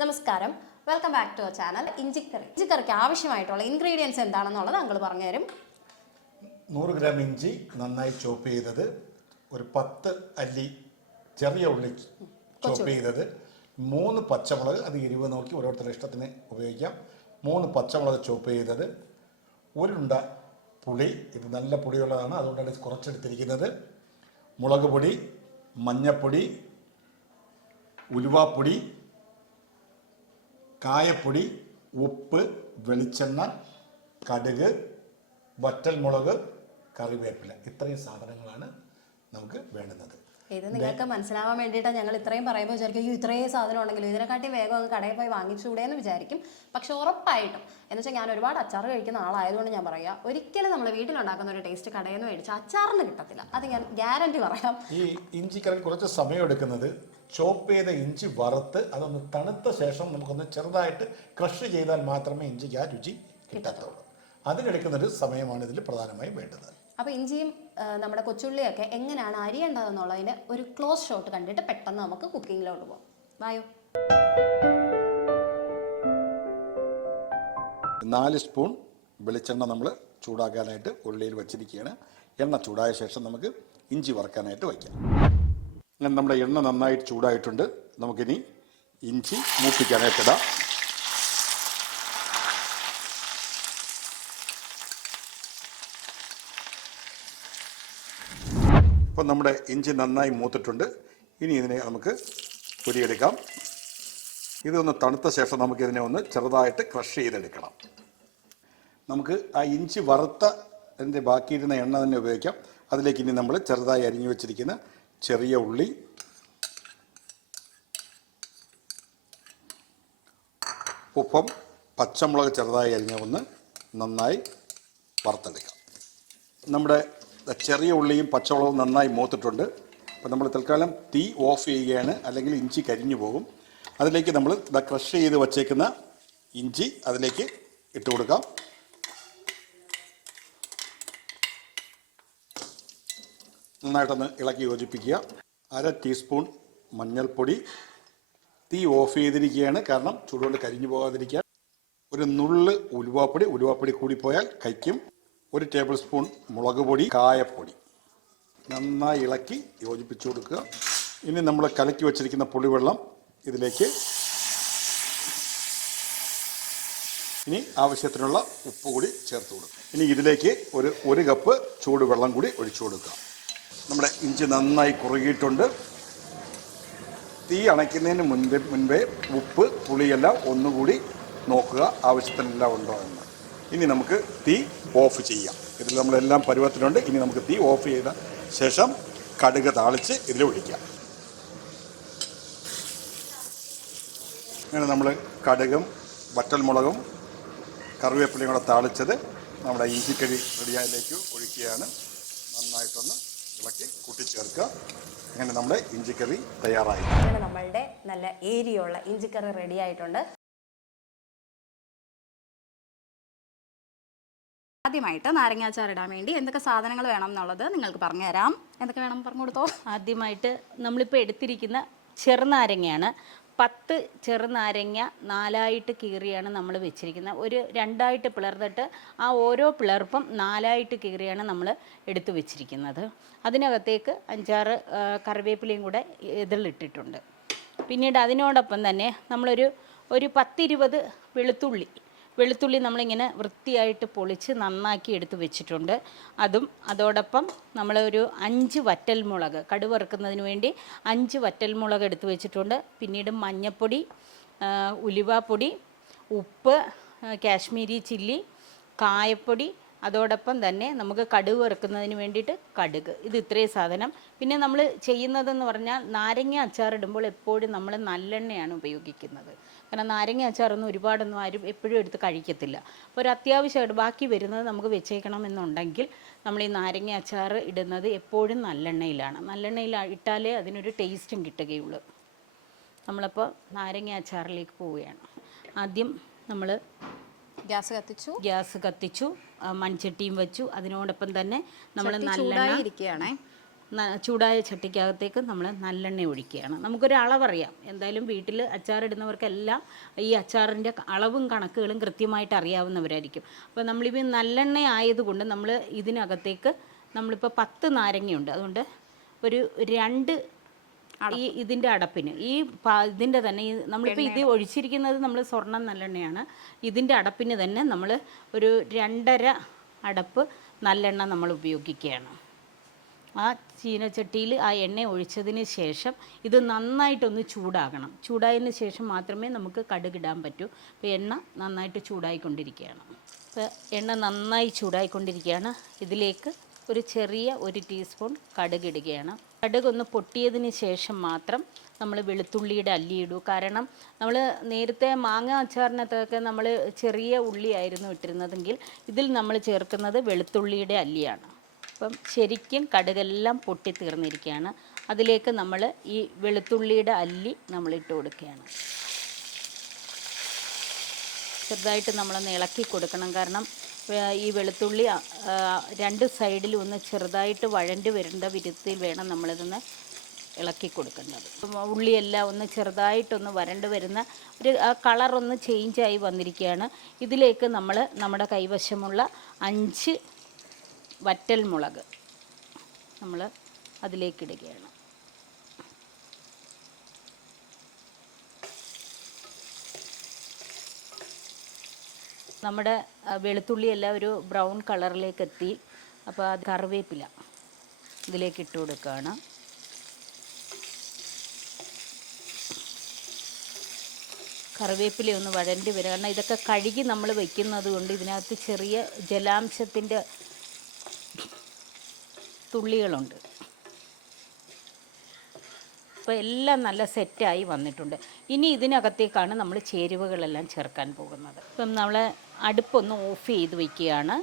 നമസ്കാരം, welcome back to our channel. ഇഞ്ചിക്കറിക്ക് ആവശ്യമായിട്ടുള്ള ഇൻഗ്രീഡിയൻസ് എന്താണെന്നുള്ളത് അങ്കിൾ പറഞ്ഞുതരും. 100 ഗ്രാം ഇഞ്ചി നന്നായി ചോപ്പ് ചെയ്തത്, ഒരു 10 അല്ലി ചെറിയ ഉള്ളി ചോപ്പ് ചെയ്തത്, 3 പച്ചമുളക്, അത് എരിവ് നോക്കി ഓരോരുത്തരുടെ ഇഷ്ടത്തിന് ഉപയോഗിക്കാം, 3 പച്ചമുളക് ചോപ്പ് ചെയ്തത്, ഒരുണ്ട പുളി, ഇത് നല്ല പുളിയുള്ളതാണ് അതുകൊണ്ടാണ് കുറച്ചെടുത്തിരിക്കുന്നത്, മുളക് പൊടി, മഞ്ഞപ്പൊടി, ഉലുവാപ്പൊടി, കായപ്പൊടി, ഉപ്പ്, വെളിച്ചെണ്ണ, കടുക്, വറ്റൽമുളക്, കറിവേപ്പില, ഇത്രയും സാധനങ്ങളാണ് നമുക്ക് വേണ്ടുന്നത്. ഇത് നിങ്ങൾക്ക് മനസ്സിലാവാൻ വേണ്ടിയിട്ട് ഞങ്ങൾ ഇത്രയും പറയുമ്പോൾ വിചാരിക്കും ഇത്രയും സാധനം ഉണ്ടെങ്കിലും ഇതിനെക്കാട്ടി വേഗം അങ്ങ് കടയിൽ പോയി വാങ്ങിച്ചുകൂടെ എന്ന് വിചാരിക്കും. പക്ഷെ ഉറപ്പായിട്ടും എന്ന് വെച്ചാൽ ഞാൻ ഒരുപാട് അച്ചാർ കഴിക്കുന്ന ആളായതുകൊണ്ട് ഞാൻ പറയാം, ഒരിക്കലും നമ്മൾ വീട്ടിലുണ്ടാക്കുന്ന ഒരു ടേസ്റ്റ് കടയിൽ നിന്ന് മേടിച്ചാൽ അച്ചാറിന് കിട്ടത്തില്ല. അത് ഞാൻ ഗ്യാരണ്ടി പറയാം. ഈ ഇഞ്ചിക്കറി കുറച്ച് സമയം എടുക്കുന്നത്, ചോപ്പ് ചെയ്ത ഇഞ്ചി വറുത്ത് അതൊന്ന് തണുത്ത ശേഷം നമുക്കൊന്ന് ചെറുതായിട്ട് ക്രഷ് ചെയ്താൽ മാത്രമേ ഇഞ്ചിക്ക് ആ രുചി കിട്ടത്തുള്ളൂ. അതിനെടുക്കുന്നൊരു സമയമാണ് ഇതിൽ പ്രധാനമായും വേണ്ടത്. അപ്പോൾ ഇഞ്ചിയും നമ്മുടെ കൊച്ചുള്ളിയൊക്കെ എങ്ങനെയാണ് അരിയേണ്ടതെന്നുള്ളതിന് ഒരു ക്ലോസ് ഷോട്ട് കണ്ടിട്ട് പെട്ടെന്ന് നമുക്ക് കുക്കിങ്ങിലോട്ട് പോകാം. വായോ. 4 സ്പൂൺ വെളിച്ചെണ്ണ നമ്മൾ ചൂടാക്കാനായിട്ട് ഉള്ളിയിൽ വച്ചിരിക്കുകയാണ്. എണ്ണ ചൂടായ ശേഷം നമുക്ക് ഇഞ്ചി വറുക്കാനായിട്ട് വയ്ക്കാം. അങ്ങനെ നമ്മുടെ എണ്ണ നന്നായിട്ട് ചൂടായിട്ടുണ്ട്. നമുക്കിനി ഇഞ്ചി മൂപ്പിക്കാനായിട്ടിടാം. ഇപ്പം നമ്മുടെ ഇഞ്ചി നന്നായി മൂത്തിട്ടുണ്ട്. ഇനി ഇതിനെ നമുക്ക് പൊരിയെടുക്കാം. ഇതൊന്ന് തണുത്ത ശേഷം നമുക്കിതിനെ ഒന്ന് ചെറുതായിട്ട് ക്രഷ് ചെയ്തെടുക്കണം. നമുക്ക് ആ ഇഞ്ചി വറുത്ത അതിൻ്റെ ബാക്കിയിരുന്ന എണ്ണ തന്നെ ഉപയോഗിക്കാം. അതിലേക്ക് ഇനി നമ്മൾ ചെറുതായി അരിഞ്ഞു വെച്ചിരിക്കുന്ന ചെറിയ ഉള്ളി, ഉപ്പും പച്ചമുളക് ചെറുതായി അരിഞ്ഞ ഒന്ന് നന്നായി വറുത്തെടുക്കാം. നമ്മുടെ ചെറിയ ഉള്ളിയും പച്ചമുളകും നന്നായി മൂത്തിട്ടുണ്ട്. അപ്പോൾ നമ്മൾ തൽക്കാലം തീ ഓഫ് ചെയ്യുകയാണ്, അല്ലെങ്കിൽ ഇഞ്ചി കരിഞ്ഞു പോകും. അതിലേക്ക് നമ്മൾ ക്രഷ് ചെയ്ത് വച്ചേക്കുന്ന ഇഞ്ചി അതിലേക്ക് ഇട്ട് കൊടുക്കാം. നന്നായിട്ടൊന്ന് ഇളക്കി യോജിപ്പിക്കുക. 1/2 ടീസ്പൂൺ മഞ്ഞൾപ്പൊടി. തീ ഓഫ് ചെയ്തിരിക്കുകയാണ്, കാരണം ചൂടുകൊണ്ട് കരിഞ്ഞു പോകാതിരിക്കാൻ. ഒരു നുള്ള് ഉലുവാപ്പൊടി കൂടിപ്പോയാൽ കയ്ക്കും. 1 ടേബിൾ സ്പൂൺ മുളക് പൊടി, കായപ്പൊടി. നന്നായി ഇളക്കി യോജിപ്പിച്ചു കൊടുക്കുക. ഇനി നമ്മൾ കലക്കി വച്ചിരിക്കുന്ന പുളിവെള്ളം ഇതിലേക്ക്, ഇനി ആവശ്യത്തിനുള്ള ഉപ്പ് കൂടി ചേർത്ത് കൊടുക്കുക. ഇനി ഇതിലേക്ക് ഒരു കപ്പ് ചൂടുവെള്ളം കൂടി ഒഴിച്ചു കൊടുക്കുക. നമ്മുടെ ഇഞ്ചി നന്നായി കുറുകിയിട്ടുണ്ട്. തീ അണയ്ക്കുന്നതിന് മുൻപേ ഉപ്പ്, പുളിയെല്ലാം ഒന്നുകൂടി നോക്കുക, ആവശ്യത്തിനെല്ലാം ഉണ്ടോ എന്ന്. ഇനി നമുക്ക് തീ ഓഫ് ചെയ്യാം. ഇതിൽ നമ്മളെല്ലാം പരുവത്തിലുണ്ട്. ഇനി നമുക്ക് തീ ഓഫ് ചെയ്ത ശേഷം കടുക് താളിച്ച് ഇതിൽ ഒഴിക്കാം. അങ്ങനെ നമ്മൾ കടുകും വറ്റൽമുളകും കറിവേപ്പിലയും കൂടെ താളിച്ചത് നമ്മുടെ ഇഞ്ചിക്കറി റെഡിയായിലേക്ക് ഒഴിക്കുകയാണ്. നന്നായിട്ടൊന്ന് ഇളക്കി കൂട്ടിച്ചേർക്കുക. അങ്ങനെ നമ്മുടെ ഇഞ്ചിക്കറി തയ്യാറായി. അങ്ങനെ നമ്മളുടെ നല്ല ഏരിയുള്ള ഇഞ്ചിക്കറി റെഡി ആയിട്ടുണ്ട്. ആദ്യമായിട്ട് നാരങ്ങാച്ചാർ ഇടാൻ വേണ്ടി എന്തൊക്കെ സാധനങ്ങൾ വേണം എന്നുള്ളത് നിങ്ങൾക്ക് പറഞ്ഞുതരാം. എന്തൊക്കെ വേണം പറഞ്ഞു കൊടുത്തോ. ആദ്യമായിട്ട് നമ്മളിപ്പോൾ എടുത്തിരിക്കുന്ന ചെറുനാരങ്ങയാണ്. 10 ചെറുനാരങ്ങ 4ആയിട്ട് കീറിയാണ് നമ്മൾ വെച്ചിരിക്കുന്നത്. ഒരു 2ആയിട്ട് പിളർന്നിട്ട് ആ ഓരോ പിളർപ്പും 4ആയിട്ട് കീറിയാണ് നമ്മൾ എടുത്തു വെച്ചിരിക്കുന്നത്. അതിനകത്തേക്ക് 5-6 കറിവേപ്പിലയും കൂടെ ഇതിലിട്ടിട്ടുണ്ട്. പിന്നീട് അതിനോടൊപ്പം തന്നെ നമ്മളൊരു 10-20 വെളുത്തുള്ളി നമ്മളിങ്ങനെ വൃത്തിയായിട്ട് പൊളിച്ച് നന്നാക്കി എടുത്ത് വെച്ചിട്ടുണ്ട്. അതോടൊപ്പം നമ്മളൊരു 5 വറ്റൽമുളക്, കടുക് വറുക്കുന്നതിന് വേണ്ടി 5 വറ്റൽമുളക് എടുത്ത് വെച്ചിട്ടുണ്ട്. പിന്നീട് മഞ്ഞൾപ്പൊടി, ഉലുവാപ്പൊടി, ഉപ്പ്, കാശ്മീരി ചില്ലി, കായപ്പൊടി, അതോടൊപ്പം തന്നെ നമുക്ക് കടുക് വറുക്കുന്നതിന് വേണ്ടിയിട്ട് കടുക്. ഇത് ഇത്രയും സാധനം. പിന്നെ നമ്മൾ ചെയ്യുന്നതെന്ന് പറഞ്ഞാൽ നാരങ്ങ അച്ചാറിടുമ്പോൾ എപ്പോഴും നമ്മൾ നല്ലെണ്ണയാണ് ഉപയോഗിക്കുന്നത്. കാരണം നാരങ്ങ അച്ചാറൊന്നും ഒരുപാടൊന്നും ആരും എപ്പോഴും എടുത്ത് കഴിക്കത്തില്ല. അപ്പോൾ ഒരു അത്യാവശ്യമായിട്ട് ബാക്കി വരുന്നത് നമുക്ക് വെച്ചേക്കണം എന്നുണ്ടെങ്കിൽ നമ്മൾ ഈ നാരങ്ങ അച്ചാർ ഇടുന്നത് എപ്പോഴും നല്ലെണ്ണയിലാണ്. നല്ലെണ്ണയിൽ ഇട്ടാലേ അതിനൊരു ടേസ്റ്റും കിട്ടുകയുള്ളൂ. നമ്മളപ്പോൾ നാരങ്ങ അച്ചാറിലേക്ക് പോവുകയാണ്. ആദ്യം നമ്മൾ ഗ്യാസ് കത്തിച്ചു, മൺചട്ടിയും വെച്ചു. അതിനോടൊപ്പം തന്നെ നമ്മൾ നല്ലെണ്ണ ചൂടായ ചട്ടിക്കകത്തേക്ക് നമ്മൾ നല്ലെണ്ണ ഒഴിക്കുകയാണ്. നമുക്കൊരു അളവറിയാം. എന്തായാലും വീട്ടിൽ അച്ചാറിടുന്നവർക്കെല്ലാം ഈ അച്ചാറിൻ്റെ അളവും കണക്കുകളും കൃത്യമായിട്ട് അറിയാവുന്നവരായിരിക്കും. അപ്പോൾ നമ്മളിപ്പോൾ നല്ലെണ്ണ ആയതുകൊണ്ട് നമ്മൾ ഇതിനകത്തേക്ക് നമ്മളിപ്പോൾ 10 നാരങ്ങയുണ്ട്. അതുകൊണ്ട് ഒരു 2 ഇതിൻ്റെ അടപ്പിന് ഇതിൻ്റെ തന്നെ നമ്മളിപ്പോൾ ഇത് ഒഴിച്ചിരിക്കുന്നത് നമ്മൾ സ്വർണ്ണം നല്ലെണ്ണയാണ്. ഇതിൻ്റെ അടപ്പിന് തന്നെ നമ്മൾ ഒരു 2.5 അടപ്പ് നല്ലെണ്ണ നമ്മൾ ഉപയോഗിക്കുകയാണ്. ആ ചീനച്ചട്ടിയിൽ ആ എണ്ണ ഒഴിച്ചതിന് ശേഷം ഇത് നന്നായിട്ടൊന്ന് ചൂടാകണം. ചൂടായതിന് ശേഷം മാത്രമേ നമുക്ക് കടുകിടാൻ പറ്റൂ. അപ്പോൾ എണ്ണ നന്നായിട്ട് ചൂടായിക്കൊണ്ടിരിക്കുകയാണ്. അപ്പോൾ എണ്ണ നന്നായി ചൂടായിക്കൊണ്ടിരിക്കുകയാണ്. ഇതിലേക്ക് ഒരു ചെറിയ 1 ടീസ്പൂൺ കടുകിടുകയാണ്. കടുകൊന്ന് പൊട്ടിയതിന് ശേഷം മാത്രം നമ്മൾ വെളുത്തുള്ളിയുടെ അല്ലി ഇടൂ. കാരണം നമ്മൾ നേരത്തെ മാങ്ങ അച്ചാറിനകത്തൊക്കെ നമ്മൾ ചെറിയ ഉള്ളിയായിരുന്നു ഇട്ടിരുന്നതെങ്കിൽ ഇതിൽ നമ്മൾ ചേർക്കുന്നത് വെളുത്തുള്ളിയുടെ അല്ലിയാണ്. അപ്പം ശരിക്കും കടുകെല്ലാം പൊട്ടി തീർന്നിരിക്കുകയാണ്. അതിലേക്ക് നമ്മൾ ഈ വെളുത്തുള്ളിയുടെ അല്ലി നമ്മളിട്ട് കൊടുക്കുകയാണ്. ചെറുതായിട്ട് നമ്മളൊന്ന് ഇളക്കി കൊടുക്കണം. കാരണം ഈ വെളുത്തുള്ളി 2 സൈഡിലും ഒന്ന് ചെറുതായിട്ട് വഴണ്ട് വരേണ്ട വിധത്തിൽ വേണം നമ്മളിതൊന്ന് ഇളക്കി കൊടുക്കേണ്ടത്. ഉള്ളിയെല്ലാം ഒന്ന് ചെറുതായിട്ടൊന്ന് വരണ്ട് വരുന്ന ഒരു കളറൊന്ന് ചേഞ്ചായി വന്നിരിക്കുകയാണ്. ഇതിലേക്ക് നമ്മൾ നമ്മുടെ കൈവശമുള്ള 5 വറ്റൽ മുളക് നമ്മൾ അതിലേക്കിടുകയാണ്. നമ്മുടെ വെളുത്തുള്ളിയെല്ലാം ഒരു ബ്രൗൺ കളറിലേക്ക് എത്തി. അപ്പോൾ അത് കറിവേപ്പില ഇതിലേക്ക് ഇട്ട് കൊടുക്കുകയാണ്. കറിവേപ്പില ഒന്ന് വഴണ്ടി വരിക. കാരണം ഇതൊക്കെ കഴുകി നമ്മൾ വയ്ക്കുന്നത് കൊണ്ട് ഇതിനകത്ത് ചെറിയ ജലാംശത്തിൻ്റെ തുള്ളികളുണ്ട്. അപ്പോൾ എല്ലാം നല്ല സെറ്റായി വന്നിട്ടുണ്ട്. ഇനി ഇതിനകത്തേക്കാണ് നമ്മൾ ചേരുവകളെല്ലാം ചേർക്കാൻ പോകുന്നത്. ഇപ്പം നമ്മൾ അടുപ്പൊന്ന് ഓഫ് ചെയ്ത് വയ്ക്കുകയാണ്.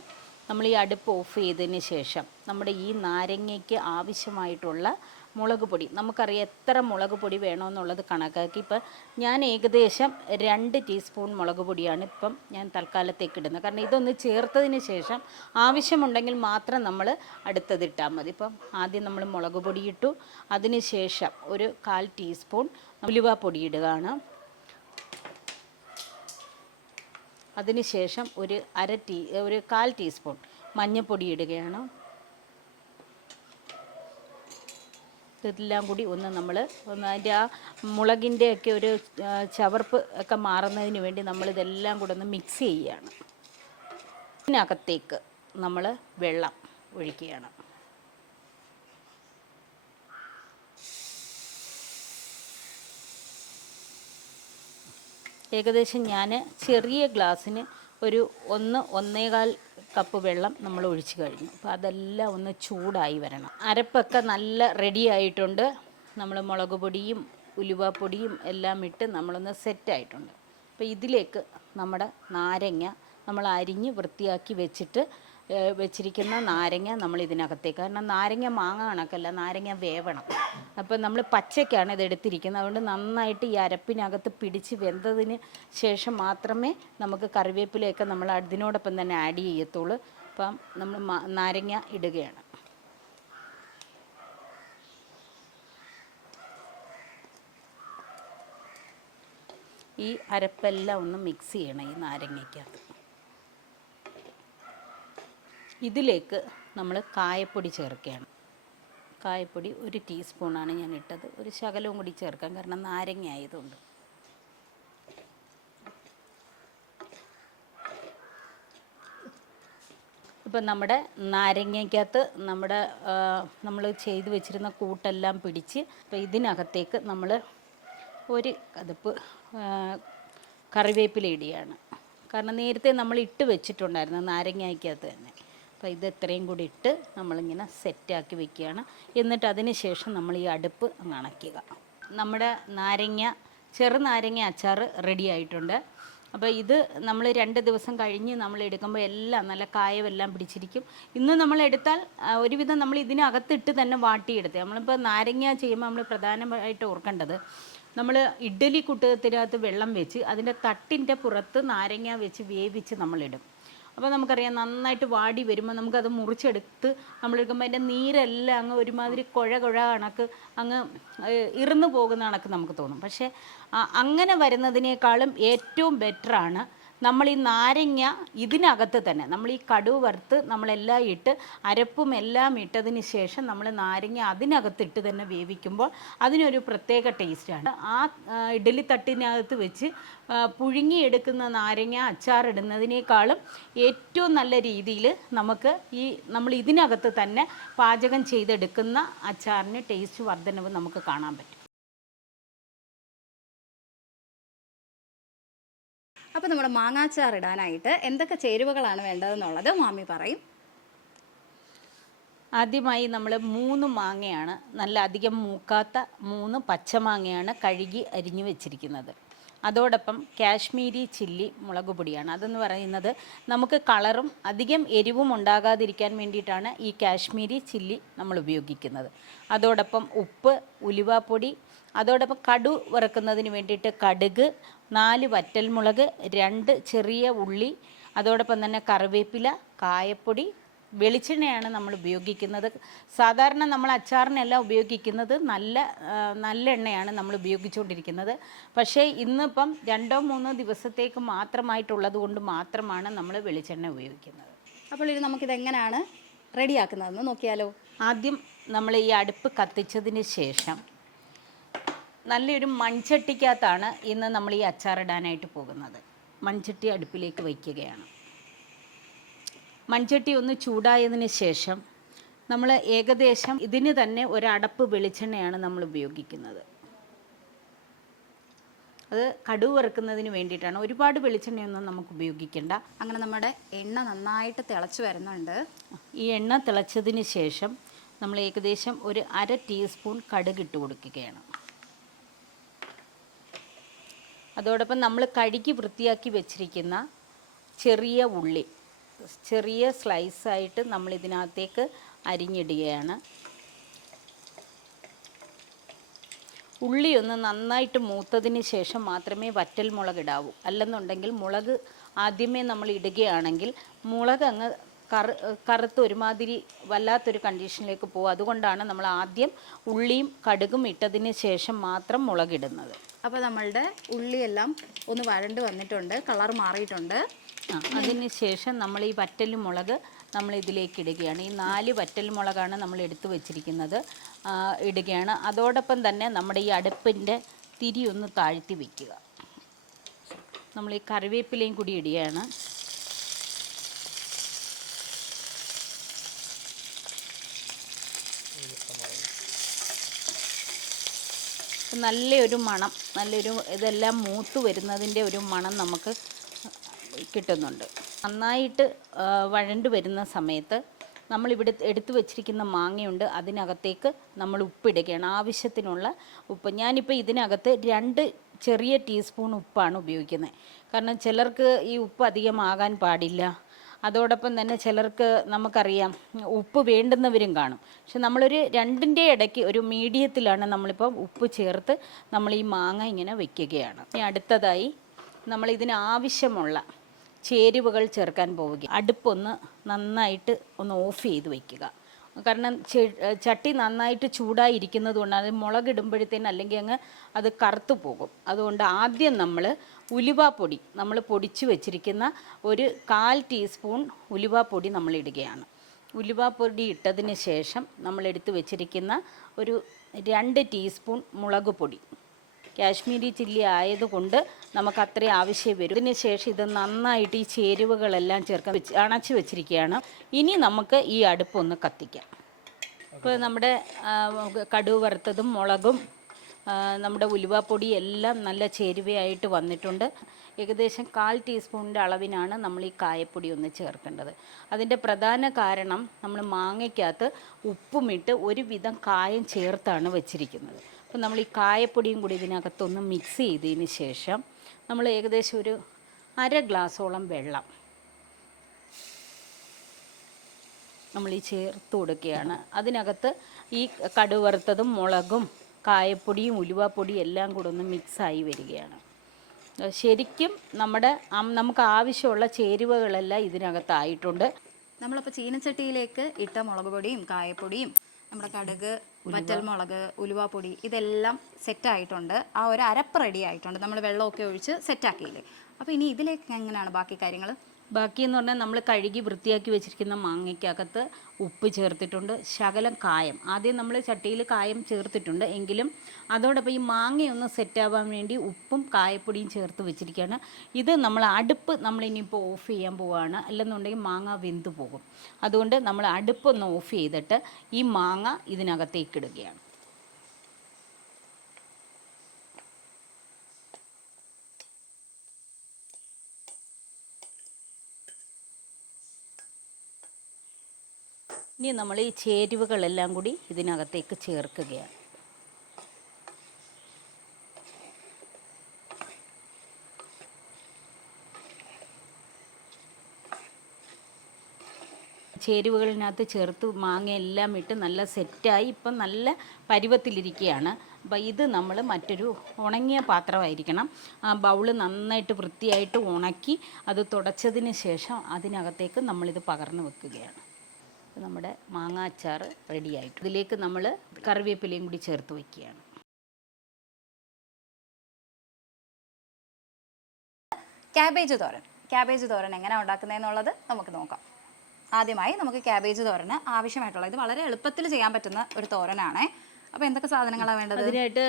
നമ്മൾ ഈ അടുപ്പ് ഓഫ് ചെയ്തതിന് ശേഷം നമ്മുടെ ഈ നാരങ്ങയ്ക്ക് ആവശ്യമായിട്ടുള്ള മുളക് പൊടി, നമുക്കറിയാം എത്ര മുളക് പൊടി വേണമെന്നുള്ളത് കണക്കാക്കി. ഇപ്പം ഞാൻ ഏകദേശം 2 ടീസ്പൂൺ മുളക് പൊടിയാണ് ഇപ്പം ഞാൻ തൽക്കാലത്തേക്ക് ഇടുന്നത്. കാരണം ഇതൊന്ന് ചേർത്തതിന് ശേഷം ആവശ്യമുണ്ടെങ്കിൽ മാത്രം നമ്മൾ അടുത്തതിട്ടാൽ മതി. ഇപ്പം ആദ്യം നമ്മൾ മുളക് പൊടി ഇട്ടു. അതിന് ശേഷം ഒരു 1/4 ടീസ്പൂൺ ഉലുവാപ്പൊടി ഇടുകയാണ്. അതിനുശേഷം ഒരു 1/4 ടീസ്പൂൺ മഞ്ഞൾപ്പൊടി ഇടുകയാണ്. ഇതെല്ലാം കൂടി ഒന്ന് അതിൻ്റെ ആ മുളകിൻ്റെയൊക്കെ ഒരു ചവർപ്പ് ഒക്കെ മാറുന്നതിന് വേണ്ടി നമ്മളിതെല്ലാം കൂടെ ഒന്ന് മിക്സ് ചെയ്യുകയാണ്. ഇതിനകത്തേക്ക് നമ്മൾ വെള്ളം ഒഴിക്കുകയാണ്. ഏകദേശം ഞാൻ ചെറിയ ഗ്ലാസ്സിന് ഒരു 1-1.25 കപ്പ് വെള്ളം നമ്മൾ ഒഴിച്ച് കഴിഞ്ഞു. അപ്പോൾ അതെല്ലാം ഒന്ന് ചൂടായി വരണം. അരപ്പൊക്കെ നല്ല റെഡി ആയിട്ടുണ്ട്. നമ്മൾ മുളക് പൊടിയും ഉലുവാപ്പൊടിയും എല്ലാം ഇട്ട് നമ്മളൊന്ന് സെറ്റായിട്ടുണ്ട്. അപ്പോൾ ഇതിലേക്ക് നമ്മുടെ നാരങ്ങ നമ്മൾ അരിഞ്ഞ് വൃത്തിയാക്കി വെച്ചിരിക്കുന്ന നാരങ്ങ നമ്മൾ ഇതിനകത്തേക്ക്, കാരണം നാരങ്ങ മാങ്ങ കണക്കല്ല, നാരങ്ങ വേവണം. അപ്പോൾ നമ്മൾ പച്ചയ്ക്കാണ് ഇത് എടുത്തിരിക്കുന്നത്. അതുകൊണ്ട് നന്നായിട്ട് ഈ അരപ്പിനകത്ത് പിടിച്ച് വെന്തതിന് ശേഷം മാത്രമേ നമുക്ക് കറിവേപ്പിലയൊക്കെ നമ്മൾ അതിനോടൊപ്പം തന്നെ ആഡ് ചെയ്യത്തുള്ളൂ. അപ്പം നമ്മൾ നാരങ്ങ ഇടുകയാണ്. ഈ അരപ്പെല്ലാം ഒന്ന് മിക്സ് ചെയ്യണം ഈ നാരങ്ങയ്ക്കകത്ത്. ഇതിലേക്ക് നമ്മൾ കായപ്പൊടി ചേർക്കുകയാണ്. കായപ്പൊടി 1 ടീസ്പൂണാണ് ഞാൻ ഇട്ടത്. ഒരു ശകലവും കൂടി ചേർക്കാം, കാരണം നാരങ്ങ ആയതുകൊണ്ട്. ഇപ്പം നമ്മുടെ നാരങ്ങയ്ക്കകത്ത് നമ്മൾ ചെയ്ത് വെച്ചിരുന്ന കൂട്ടെല്ലാം പിടിച്ച്, അപ്പോൾ ഇതിനകത്തേക്ക് നമ്മൾ 1 കതപ്പ് കറിവേപ്പില ഇടുകയാണ്. കാരണം നേരത്തെ നമ്മൾ ഇട്ട് വെച്ചിട്ടുണ്ടായിരുന്നു നാരങ്ങയ്ക്കകത്ത് തന്നെ. അപ്പോൾ ഇത് ഇത്രയും കൂടി ഇട്ട് നമ്മളിങ്ങനെ സെറ്റാക്കി വെക്കുകയാണ്. എന്നിട്ട് അതിന് ശേഷം നമ്മൾ ഈ അടുപ്പ് അങ്ങ് അണയ്ക്കുക. നമ്മുടെ ചെറുനാരങ്ങ അച്ചാർ റെഡി ആയിട്ടുണ്ട്. അപ്പോൾ ഇത് നമ്മൾ 2 ദിവസം കഴിഞ്ഞ് നമ്മൾ എടുക്കുമ്പോൾ എല്ലാം നല്ല കായമെല്ലാം പിടിച്ചിരിക്കും. ഇന്ന് നമ്മൾ എടുത്താൽ ഒരുവിധം നമ്മൾ ഇതിനകത്തിട്ട് തന്നെ വാട്ടിയെടുത്ത്. നമ്മളിപ്പോൾ നാരങ്ങ ചെയ്യുമ്പോൾ നമ്മൾ പ്രധാനമായിട്ട് ഓർക്കേണ്ടത്, നമ്മൾ ഇഡ്ഡലി കുട്ടകത്തിനകത്ത് വെള്ളം വെച്ച് അതിൻ്റെ തട്ടിൻ്റെ പുറത്ത് നാരങ്ങ വെച്ച് വേവിച്ച് നമ്മളിടും. അപ്പോൾ നമുക്കറിയാം നന്നായിട്ട് വാടി വരുമ്പോൾ നമുക്കത് മുറിച്ചെടുത്ത് നമ്മളെടുക്കുമ്പോൾ അതിൻ്റെ നീരെല്ലാം അങ്ങ് ഒരുമാതിരി കുഴ കണക്ക് അങ്ങ് ഇറന്നു പോകുന്ന കണക്ക് നമുക്ക് തോന്നും. പക്ഷേ അങ്ങനെ വരുന്നതിനേക്കാളും ഏറ്റവും ബെറ്ററാണ് നമ്മൾ ഈ നാരങ്ങ ഇതിനകത്ത് തന്നെ നമ്മൾ ഈ കടുക് വറുത്ത് നമ്മളെല്ലാം ഇട്ട് അരപ്പും എല്ലാം ഇട്ടതിന് ശേഷം നമ്മൾ നാരങ്ങ അതിനകത്തിട്ട് തന്നെ വേവിക്കുമ്പോൾ അതിനൊരു പ്രത്യേക ടേസ്റ്റാണ്. ആ ഇഡ്ഡലി തട്ടിനകത്ത് വെച്ച് പുഴുങ്ങിയെടുക്കുന്ന നാരങ്ങ അച്ചാറിടുന്നതിനേക്കാളും ഏറ്റവും നല്ല രീതിയിൽ നമുക്ക് നമ്മൾ ഇതിനകത്ത് തന്നെ പാചകം ചെയ്തെടുക്കുന്ന അച്ചാറിന് ടേസ്റ്റ് വർധനവ് നമുക്ക് കാണാൻ പറ്റും. അപ്പോൾ നമ്മുടെ മാങ്ങാച്ചാർ ഇടാനായിട്ട് എന്തൊക്കെ ചേരുവകളാണ് വേണ്ടതെന്നുള്ളത് മാമി പറയും. ആദ്യമായി നമ്മൾ 3 മാങ്ങയാണ്, നല്ല അധികം മൂക്കാത്ത 3 പച്ചമാങ്ങയാണ് കഴുകി അരിഞ്ഞു വെച്ചിരിക്കുന്നത്. അതോടൊപ്പം കാശ്മീരി ചില്ലി മുളക് പൊടിയാണ്. അതെന്ന് പറയുന്നത് നമുക്ക് കളറും അധികം എരിവും ഉണ്ടാകാതിരിക്കാൻ വേണ്ടിയിട്ടാണ് ഈ കാശ്മീരി ചില്ലി നമ്മൾ ഉപയോഗിക്കുന്നത്. അതോടൊപ്പം ഉപ്പ്, ഉലുവാപ്പൊടി, അതോടൊപ്പം കടു വറുക്കുന്നതിന് വേണ്ടിയിട്ട് കടുക്, 4 വറ്റൽമുളക്, 2 ചെറിയ ഉള്ളി, അതോടൊപ്പം തന്നെ കറിവേപ്പില, കായപ്പൊടി, വെളിച്ചെണ്ണയാണ് നമ്മൾ ഉപയോഗിക്കുന്നത്. സാധാരണ നമ്മൾ അച്ചാറിനെല്ലാം ഉപയോഗിക്കുന്നത് നല്ല എണ്ണയാണ് നമ്മൾ ഉപയോഗിച്ചുകൊണ്ടിരിക്കുന്നത്. പക്ഷേ ഇന്നിപ്പം 2-3 ദിവസത്തേക്ക് മാത്രമായിട്ടുള്ളത് കൊണ്ട് മാത്രമാണ് നമ്മൾ വെളിച്ചെണ്ണ ഉപയോഗിക്കുന്നത്. അപ്പോൾ ഇത് നമുക്കിതെങ്ങനെയാണ് റെഡിയാക്കുന്നതെന്ന് നോക്കിയാലോ. ആദ്യം നമ്മൾ ഈ അടുപ്പ് കത്തിച്ചതിന് ശേഷം നല്ലൊരു മൺചട്ടിക്കകത്താണ് ഇന്ന് നമ്മൾ ഈ അച്ചാറിടാനായിട്ട് പോകുന്നത്. മൺചട്ടി അടുപ്പിലേക്ക് വയ്ക്കുകയാണ്. മൺചട്ടി ഒന്ന് ചൂടായതിന് ശേഷം നമ്മൾ ഏകദേശം ഇതിന് തന്നെ ഒരടപ്പ് വെളിച്ചെണ്ണയാണ് നമ്മൾ ഉപയോഗിക്കുന്നത്. അത് കടുക് വറുക്കുന്നതിന് വേണ്ടിയിട്ടാണ്. ഒരുപാട് വെളിച്ചെണ്ണയൊന്നും നമുക്ക് ഉപയോഗിക്കേണ്ട. അങ്ങനെ നമ്മുടെ എണ്ണ നന്നായിട്ട് തിളച്ച് വരുന്നുണ്ട്. ഈ എണ്ണ തിളച്ചതിന് ശേഷം നമ്മൾ ഏകദേശം ഒരു 1/2 ടീസ്പൂൺ കടുക് ഇട്ട് കൊടുക്കുകയാണ്. അതോടൊപ്പം നമ്മൾ കഴുകി വൃത്തിയാക്കി വെച്ചിരിക്കുന്ന ചെറിയ ഉള്ളി ചെറിയ സ്ലൈസായിട്ട് നമ്മൾ ഇതിനകത്തേക്ക് അരിഞ്ഞിടുകയാണ്. ഉള്ളി ഒന്ന് നന്നായിട്ട് മൂത്തതിന് ശേഷം മാത്രമേ വറ്റൽ മുളക് ഇടാവൂ. അല്ലെന്നുണ്ടെങ്കിൽ മുളക് ആദ്യമേ നമ്മൾ ഇടുകയാണെങ്കിൽ മുളക് അങ്ങ് കറുത്ത് ഒരുമാതിരി വല്ലാത്തൊരു കണ്ടീഷനിലേക്ക് പോകും. അതുകൊണ്ടാണ് നമ്മൾ ആദ്യം ഉള്ളിയും കടുകും ഇട്ടതിന് ശേഷം മാത്രം മുളകിടുന്നത്. അപ്പോൾ നമ്മളുടെ ഉള്ളിയെല്ലാം ഒന്ന് വഴണ്ട് വന്നിട്ടുണ്ട്, കളർ മാറിയിട്ടുണ്ട്. അതിന് ശേഷം നമ്മൾ ഈ വറ്റൽ മുളക് നമ്മൾ ഇതിലേക്ക് ഇടുകയാണ്. ഈ 4 വറ്റൽ മുളകാണ് നമ്മൾ എടുത്തു വച്ചിരിക്കുന്നത്, ഇടുകയാണ്. അതോടൊപ്പം തന്നെ നമ്മുടെ ഈ അടുപ്പിൻ്റെ തിരി ഒന്ന് താഴ്ത്തി വയ്ക്കുക. നമ്മൾ ഈ കറിവേപ്പിലയും കൂടി ഇടുകയാണ്. നല്ലൊരു മണം, ഇതെല്ലാം മൂത്ത് വരുന്നതിൻ്റെ ഒരു മണം നമുക്ക് കിട്ടുന്നുണ്ട്. നന്നായിട്ട് വഴണ്ട് വരുന്ന സമയത്ത് നമ്മളിവിടെ എടുത്തു വച്ചിരിക്കുന്ന മാങ്ങയുണ്ട്, അതിനകത്തേക്ക് നമ്മൾ ഉപ്പിടുകയാണ്. ആവശ്യത്തിനുള്ള ഉപ്പ്. ഞാനിപ്പോൾ ഇതിനകത്ത് 2 ചെറിയ ടീസ്പൂൺ ഉപ്പാണ് ഉപയോഗിക്കുന്നത്. കാരണം ചിലർക്ക് ഈ ഉപ്പ് അധികമാകാൻ പാടില്ല. അതോടൊപ്പം തന്നെ ചിലർക്ക് നമുക്കറിയാം ഉപ്പ് വേണ്ടുന്നവരും കാണും. പക്ഷെ നമ്മളൊരു 2ൻ്റെ ഇടയ്ക്ക് ഒരു മീഡിയത്തിലാണ് നമ്മളിപ്പം ഉപ്പ് ചേർത്ത് നമ്മൾ ഈ മാങ്ങ ഇങ്ങനെ വയ്ക്കുകയാണ്. ഇനി അടുത്തതായി നമ്മൾ ഇതിനാവശ്യമുള്ള ചേരുവകൾ ചേർക്കാൻ പോവുക. അടുപ്പൊന്ന് നന്നായിട്ട് ഒന്ന് ഓഫ് ചെയ്ത് വയ്ക്കുക. കാരണം ചട്ടി നന്നായിട്ട് ചൂടായിരിക്കുന്നത് കൊണ്ട് അത് മുളകിടുമ്പോഴത്തേന് അല്ലെങ്കിൽ അങ്ങ് അത് കറുത്തു പോകും. അതുകൊണ്ട് ആദ്യം നമ്മൾ ഉലുവാപ്പൊടി, നമ്മൾ പൊടിച്ചു വെച്ചിരിക്കുന്ന ഒരു 1/4 ടീസ്പൂൺ ഉലുവാപ്പൊടി നമ്മൾ ഇടുകയാണ്. ഉലുവാപ്പൊടി ഇട്ടതിന് ശേഷം നമ്മൾ എടുത്തു വെച്ചിരിക്കുന്ന ഒരു 2 ടീസ്പൂൺ മുളക് പൊടി. കാശ്മീരി ചില്ലി ആയതുകൊണ്ട് നമുക്ക് അത്രയും ആവശ്യം വരും. ഇതിന് ശേഷം ഇത് നന്നായിട്ട് ഈ ചേരുവകളെല്ലാം ചേർക്കാൻ അണച്ച് വെച്ചിരിക്കുകയാണ്. ഇനി നമുക്ക് ഈ അടുപ്പൊന്ന് കത്തിക്കാം. ഇപ്പോൾ നമ്മുടെ കടുക് വറുത്തതും മുളകും നമ്മുടെ ഉലുവാപ്പൊടി എല്ലാം നല്ല ചേരുവയായിട്ട് വന്നിട്ടുണ്ട്. ഏകദേശം 1/4 ടീസ്പൂണിൻ്റെ അളവിനാണ് നമ്മൾ ഈ കായപ്പൊടി ഒന്ന് ചേർക്കേണ്ടത്. അതിൻ്റെ പ്രധാന കാരണം നമ്മൾ മാങ്ങയ്ക്കകത്ത് ഉപ്പുമിട്ട് ഒരുവിധം കായം ചേർത്താണ് വെച്ചിരിക്കുന്നത്. അപ്പോൾ നമ്മൾ ഈ കായപ്പൊടിയും കൂടി ഇതിനകത്തൊന്ന് മിക്സ് ചെയ്തതിന് ശേഷം നമ്മൾ ഏകദേശം ഒരു 1/2 ഗ്ലാസോളം വെള്ളം നമ്മൾ ഈ ചേർത്ത് കൊടുക്കുകയാണ്. അതിനകത്ത് ഈ കടുക് വറുത്തതും മുളകും കായപ്പൊടിയും ഉലുവാപ്പൊടിയും എല്ലാം കൂടെ ഒന്ന് മിക്സായി വരികയാണ്. ശരിക്കും നമുക്ക് ആവശ്യമുള്ള ചേരുവകളെല്ലാം ഇതിനകത്തായിട്ടുണ്ട്. നമ്മളിപ്പോൾ ചീനച്ചട്ടിയിലേക്ക് ഇട്ട മുളക് പൊടിയും കായപ്പൊടിയും നമ്മുടെ കടുക്, വറ്റൽമുളക്, ഉലുവാപ്പൊടി ഇതെല്ലാം സെറ്റായിട്ടുണ്ട്. ആ ഒരു അരപ്പ് റെഡി ആയിട്ടുണ്ട്. നമ്മൾ വെള്ളമൊക്കെ ഒഴിച്ച് സെറ്റാക്കിയില്ലേ. അപ്പോൾ ഇനി ഇതിലേക്ക് എങ്ങനെയാണ് ബാക്കി കാര്യങ്ങൾ? ബാക്കിയെന്ന് പറഞ്ഞാൽ നമ്മൾ കഴുകി വൃത്തിയാക്കി വെച്ചിരിക്കുന്ന മാങ്ങയ്ക്കകത്ത് ഉപ്പ് ചേർത്തിട്ടുണ്ട്, ശകലം കായം. ആദ്യം നമ്മൾ ചട്ടിയിൽ കായം ചേർത്തിട്ടുണ്ട്, എങ്കിലും അതോടൊപ്പം ഈ മാങ്ങയൊന്ന് സെറ്റാവാൻ വേണ്ടി ഉപ്പും കായപ്പൊടിയും ചേർത്ത് വെച്ചിരിക്കുകയാണ്. ഇത് അടുപ്പ് നമ്മളിനിയിപ്പോൾ ഓഫ് ചെയ്യാൻ പോവുകയാണ്, അല്ലെന്നുണ്ടെങ്കിൽ മാങ്ങ വെന്ത് പോകും. അതുകൊണ്ട് നമ്മൾ അടുപ്പൊന്ന് ഓഫ് ചെയ്തിട്ട് ഈ മാങ്ങ ഇതിനകത്തേക്ക് ഇടുകയാണ്. ഇനി നമ്മൾ ഈ ചേരുവകളെല്ലാം കൂടി ഇതിനകത്തേക്ക് ചേർക്കുകയാണ്. ചേരുവകളിനകത്ത് ചേർത്ത് മാങ്ങയെല്ലാം ഇട്ട് നല്ല സെറ്റായി ഇപ്പം നല്ല പരുവത്തിലിരിക്കുകയാണ്. അപ്പോൾ ഇത് നമ്മൾ മറ്റൊരു ഉണങ്ങിയ പാത്രമായിരിക്കണം. ആ ബൗള് നന്നായിട്ട് വൃത്തിയായിട്ട് ഉണക്കി അത് തുടച്ചതിന് ശേഷം അതിനകത്തേക്ക് നമ്മളിത് പകർന്നു വെക്കുകയാണ്. നമ്മുടെ മാങ്ങ അച്ചാർ റെഡിയായിട്ട് ഇതിലേക്ക് നമ്മൾ കറിവേപ്പിലയും കൂടി ചേർത്ത് വയ്ക്കുകയാണ്. ക്യാബേജ് തോരൻ എങ്ങനെയാണ് ഉണ്ടാക്കുന്നതെന്നുള്ളത് നമുക്ക് നോക്കാം. ആദ്യമായി നമുക്ക് ക്യാബേജ് തോരന് ആവശ്യമായിട്ടുള്ളത്, ഇത് വളരെ എളുപ്പത്തിൽ ചെയ്യാൻ പറ്റുന്ന ഒരു തോരനാണ്. അപ്പോൾ എന്തൊക്കെ സാധനങ്ങളാണ് വേണ്ടത്? അതിനായിട്ട്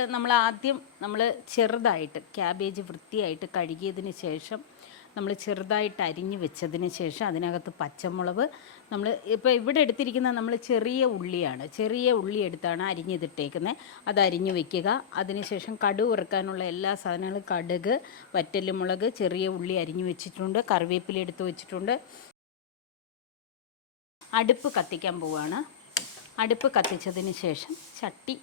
നമ്മൾ ചെറുതായിട്ട് ക്യാബേജ് വൃത്തിയായിട്ട് കഴുകിയതിന് ശേഷം നമ്മൾ ചെറുതായിട്ട് അരിഞ്ഞ് വെച്ചതിന് ശേഷം അതിനകത്ത് പച്ചമുളക്, നമ്മൾ ഇപ്പോൾ ഇവിടെ എടുത്തിരിക്കുന്ന നമ്മൾ ചെറിയ ഉള്ളിയാണ്, ചെറിയ ഉള്ളി എടുത്താണ് അരിഞ്ഞിട്ടേക്കുന്നത്. അത് അരിഞ്ഞ് വെക്കുക. അതിനുശേഷം കടുക് വറുക്കാനുള്ള എല്ലാ സാധനങ്ങളും കടുക്, വറ്റൽമുളക്, ചെറിയ ഉള്ളി അരിഞ്ഞ് വെച്ചിട്ടുണ്ട്, കറിവേപ്പില എടുത്ത് വെച്ചിട്ടുണ്ട്. അടുപ്പ് കത്തിക്കാൻ പോവുകയാണ്. അടുപ്പ് കത്തിച്ചതിന് ശേഷം ചട്ടി,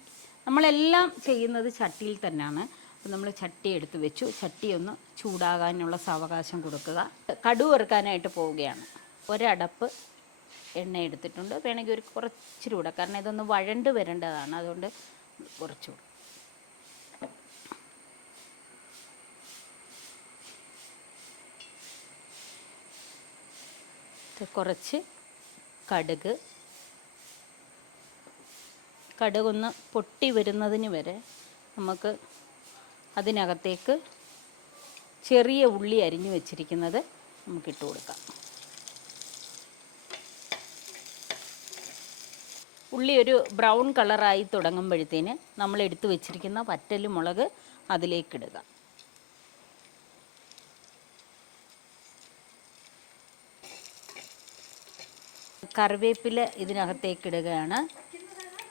നമ്മളെല്ലാം ചെയ്യുന്നത് ചട്ടിയിൽ തന്നെയാണ്. അപ്പോൾ നമ്മൾ ചട്ടി എടുത്ത് വെച്ചു. ചട്ടി ഒന്ന് ചൂടാകാനുള്ള സാവകാശം കൊടുക്കുക. കടുക് വറുക്കാനായിട്ട് പോവുകയാണ്. ഒരടപ്പ് എണ്ണ എടുത്തിട്ടുണ്ട്. വേണമെങ്കിൽ ഒരു കുറച്ചിരി കൂടെ, കാരണം ഇതൊന്ന് വഴണ്ട് വരേണ്ടതാണ്, അതുകൊണ്ട് കുറച്ചുകൂടെ. കുറച്ച് കടുകൊന്ന് പൊട്ടി വരുന്നതിന് വരെ നമുക്ക് അതിനകത്തേക്ക് ചെറിയ ഉള്ളി അരിഞ്ഞു വെച്ചിരിക്കുന്നത് നമുക്കിട്ട് കൊടുക്കാം. ഉള്ളി ഒരു ബ്രൗൺ കളറായി തുടങ്ങുമ്പോഴത്തേന് നമ്മൾ എടുത്തു വെച്ചിരിക്കുന്ന വറ്റൽമുളക് അതിലേക്കിടുക. കറിവേപ്പില ഇതിനകത്തേക്കിടുകയാണ്.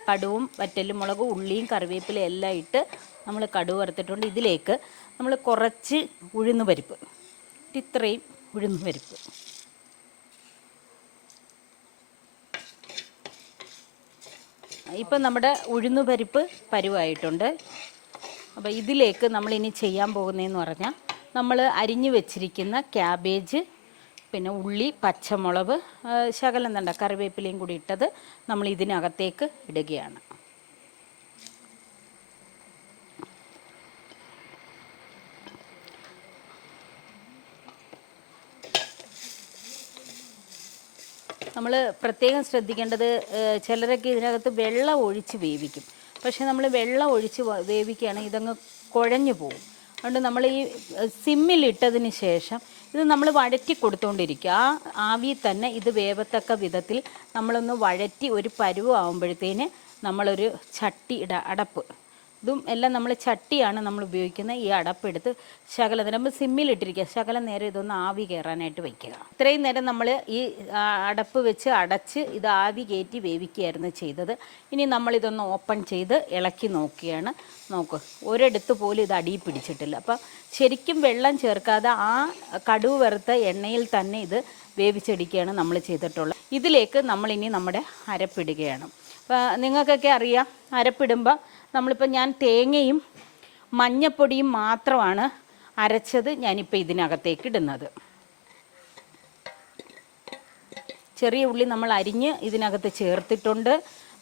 കടുവും വറ്റൽമുളകും ഉള്ളിയും കറിവേപ്പിലയും എല്ലാം ഇട്ട് നമ്മൾ കടുക് വറുത്തിട്ടുണ്ട്. ഇതിലേക്ക് നമ്മൾ കുറച്ച് ഉഴുന്ന് പരിപ്പ്, ഇത്രയും ഉഴുന്ന് പരിപ്പ്, ഇപ്പം നമ്മുടെ ഉഴുന്ന് പരിപ്പ് പരുവായിട്ടുണ്ട്. അപ്പോൾ ഇതിലേക്ക് നമ്മളിനി ചെയ്യാൻ പോകുന്നതെന്ന് പറഞ്ഞാൽ നമ്മൾ അരിഞ്ഞു വെച്ചിരിക്കുന്ന ക്യാബേജ്, പിന്നെ ഉള്ളി, പച്ചമുളക്, ശകലം തണ്ട കറിവേപ്പിലയും കൂടി ഇട്ടത് നമ്മൾ ഇതിനകത്തേക്ക് ഇടുകയാണ്. നമ്മൾ പ്രത്യേകം ശ്രദ്ധിക്കേണ്ടത്, ചിലരൊക്കെ ഇതിനകത്ത് വെള്ളം ഒഴിച്ച് വേവിക്കും. പക്ഷേ നമ്മൾ വെള്ളം ഒഴിച്ച് വേവിക്കുകയാണെങ്കിൽ ഇതങ്ങ് കുഴഞ്ഞു പോകും. അതുകൊണ്ട് നമ്മൾ ഈ സിമ്മിലിട്ടതിന് ശേഷം ഇത് നമ്മൾ വഴറ്റി കൊടുത്തുകൊണ്ടിരിക്കുക. ആ ആവി തന്നെ ഇത് വേവത്തക്ക വിധത്തിൽ നമ്മളൊന്ന് വഴറ്റി ഒരു പരുവാകുമ്പോഴത്തേന് നമ്മളൊരു ചട്ടിയുടെ അടപ്പ്, ഇതും എല്ലാം നമ്മൾ ചട്ടിയാണ് നമ്മൾ ഉപയോഗിക്കുന്നത്. ഈ അടപ്പെടുത്ത് ശകലം നേരം സിമ്മിലിട്ടിരിക്കുക, ശകലം നേരം ഇതൊന്ന് ആവി കയറാനായിട്ട് വയ്ക്കുക. ഇത്രയും നേരം നമ്മൾ ഈ അടപ്പ് വെച്ച് അടച്ച് ഇത് ആവി കയറ്റി വേവിക്കുകയായിരുന്നു ചെയ്തത്. ഇനി നമ്മളിതൊന്ന് ഓപ്പൺ ചെയ്ത് ഇളക്കി നോക്കുകയാണ്. നോക്ക്, ഒരിടത്ത് പോലും ഇത് അടിയിൽ പിടിച്ചിട്ടില്ല. അപ്പം ശരിക്കും വെള്ളം ചേർക്കാതെ ആ കടുക് വറുത്ത എണ്ണയിൽ തന്നെ ഇത് വേവിച്ചെടുക്കുകയാണ് നമ്മൾ ചെയ്തിട്ടുള്ളത്. ഇതിലേക്ക് നമ്മളിനി നമ്മുടെ അരപ്പിടുകയാണ്. അപ്പോൾ നിങ്ങൾക്കൊക്കെ അറിയാം, അരപ്പിടുമ്പോൾ നമ്മളിപ്പോൾ ഞാൻ തേങ്ങയും മഞ്ഞപ്പൊടിയും മാത്രമാണ് അരച്ചത് ഞാനിപ്പോൾ ഇതിനകത്തേക്ക് ഇടുന്നത്. ചെറിയ ഉള്ളി നമ്മൾ അരിഞ്ഞ് ഇതിനകത്ത് ചേർത്തിട്ടുണ്ട്.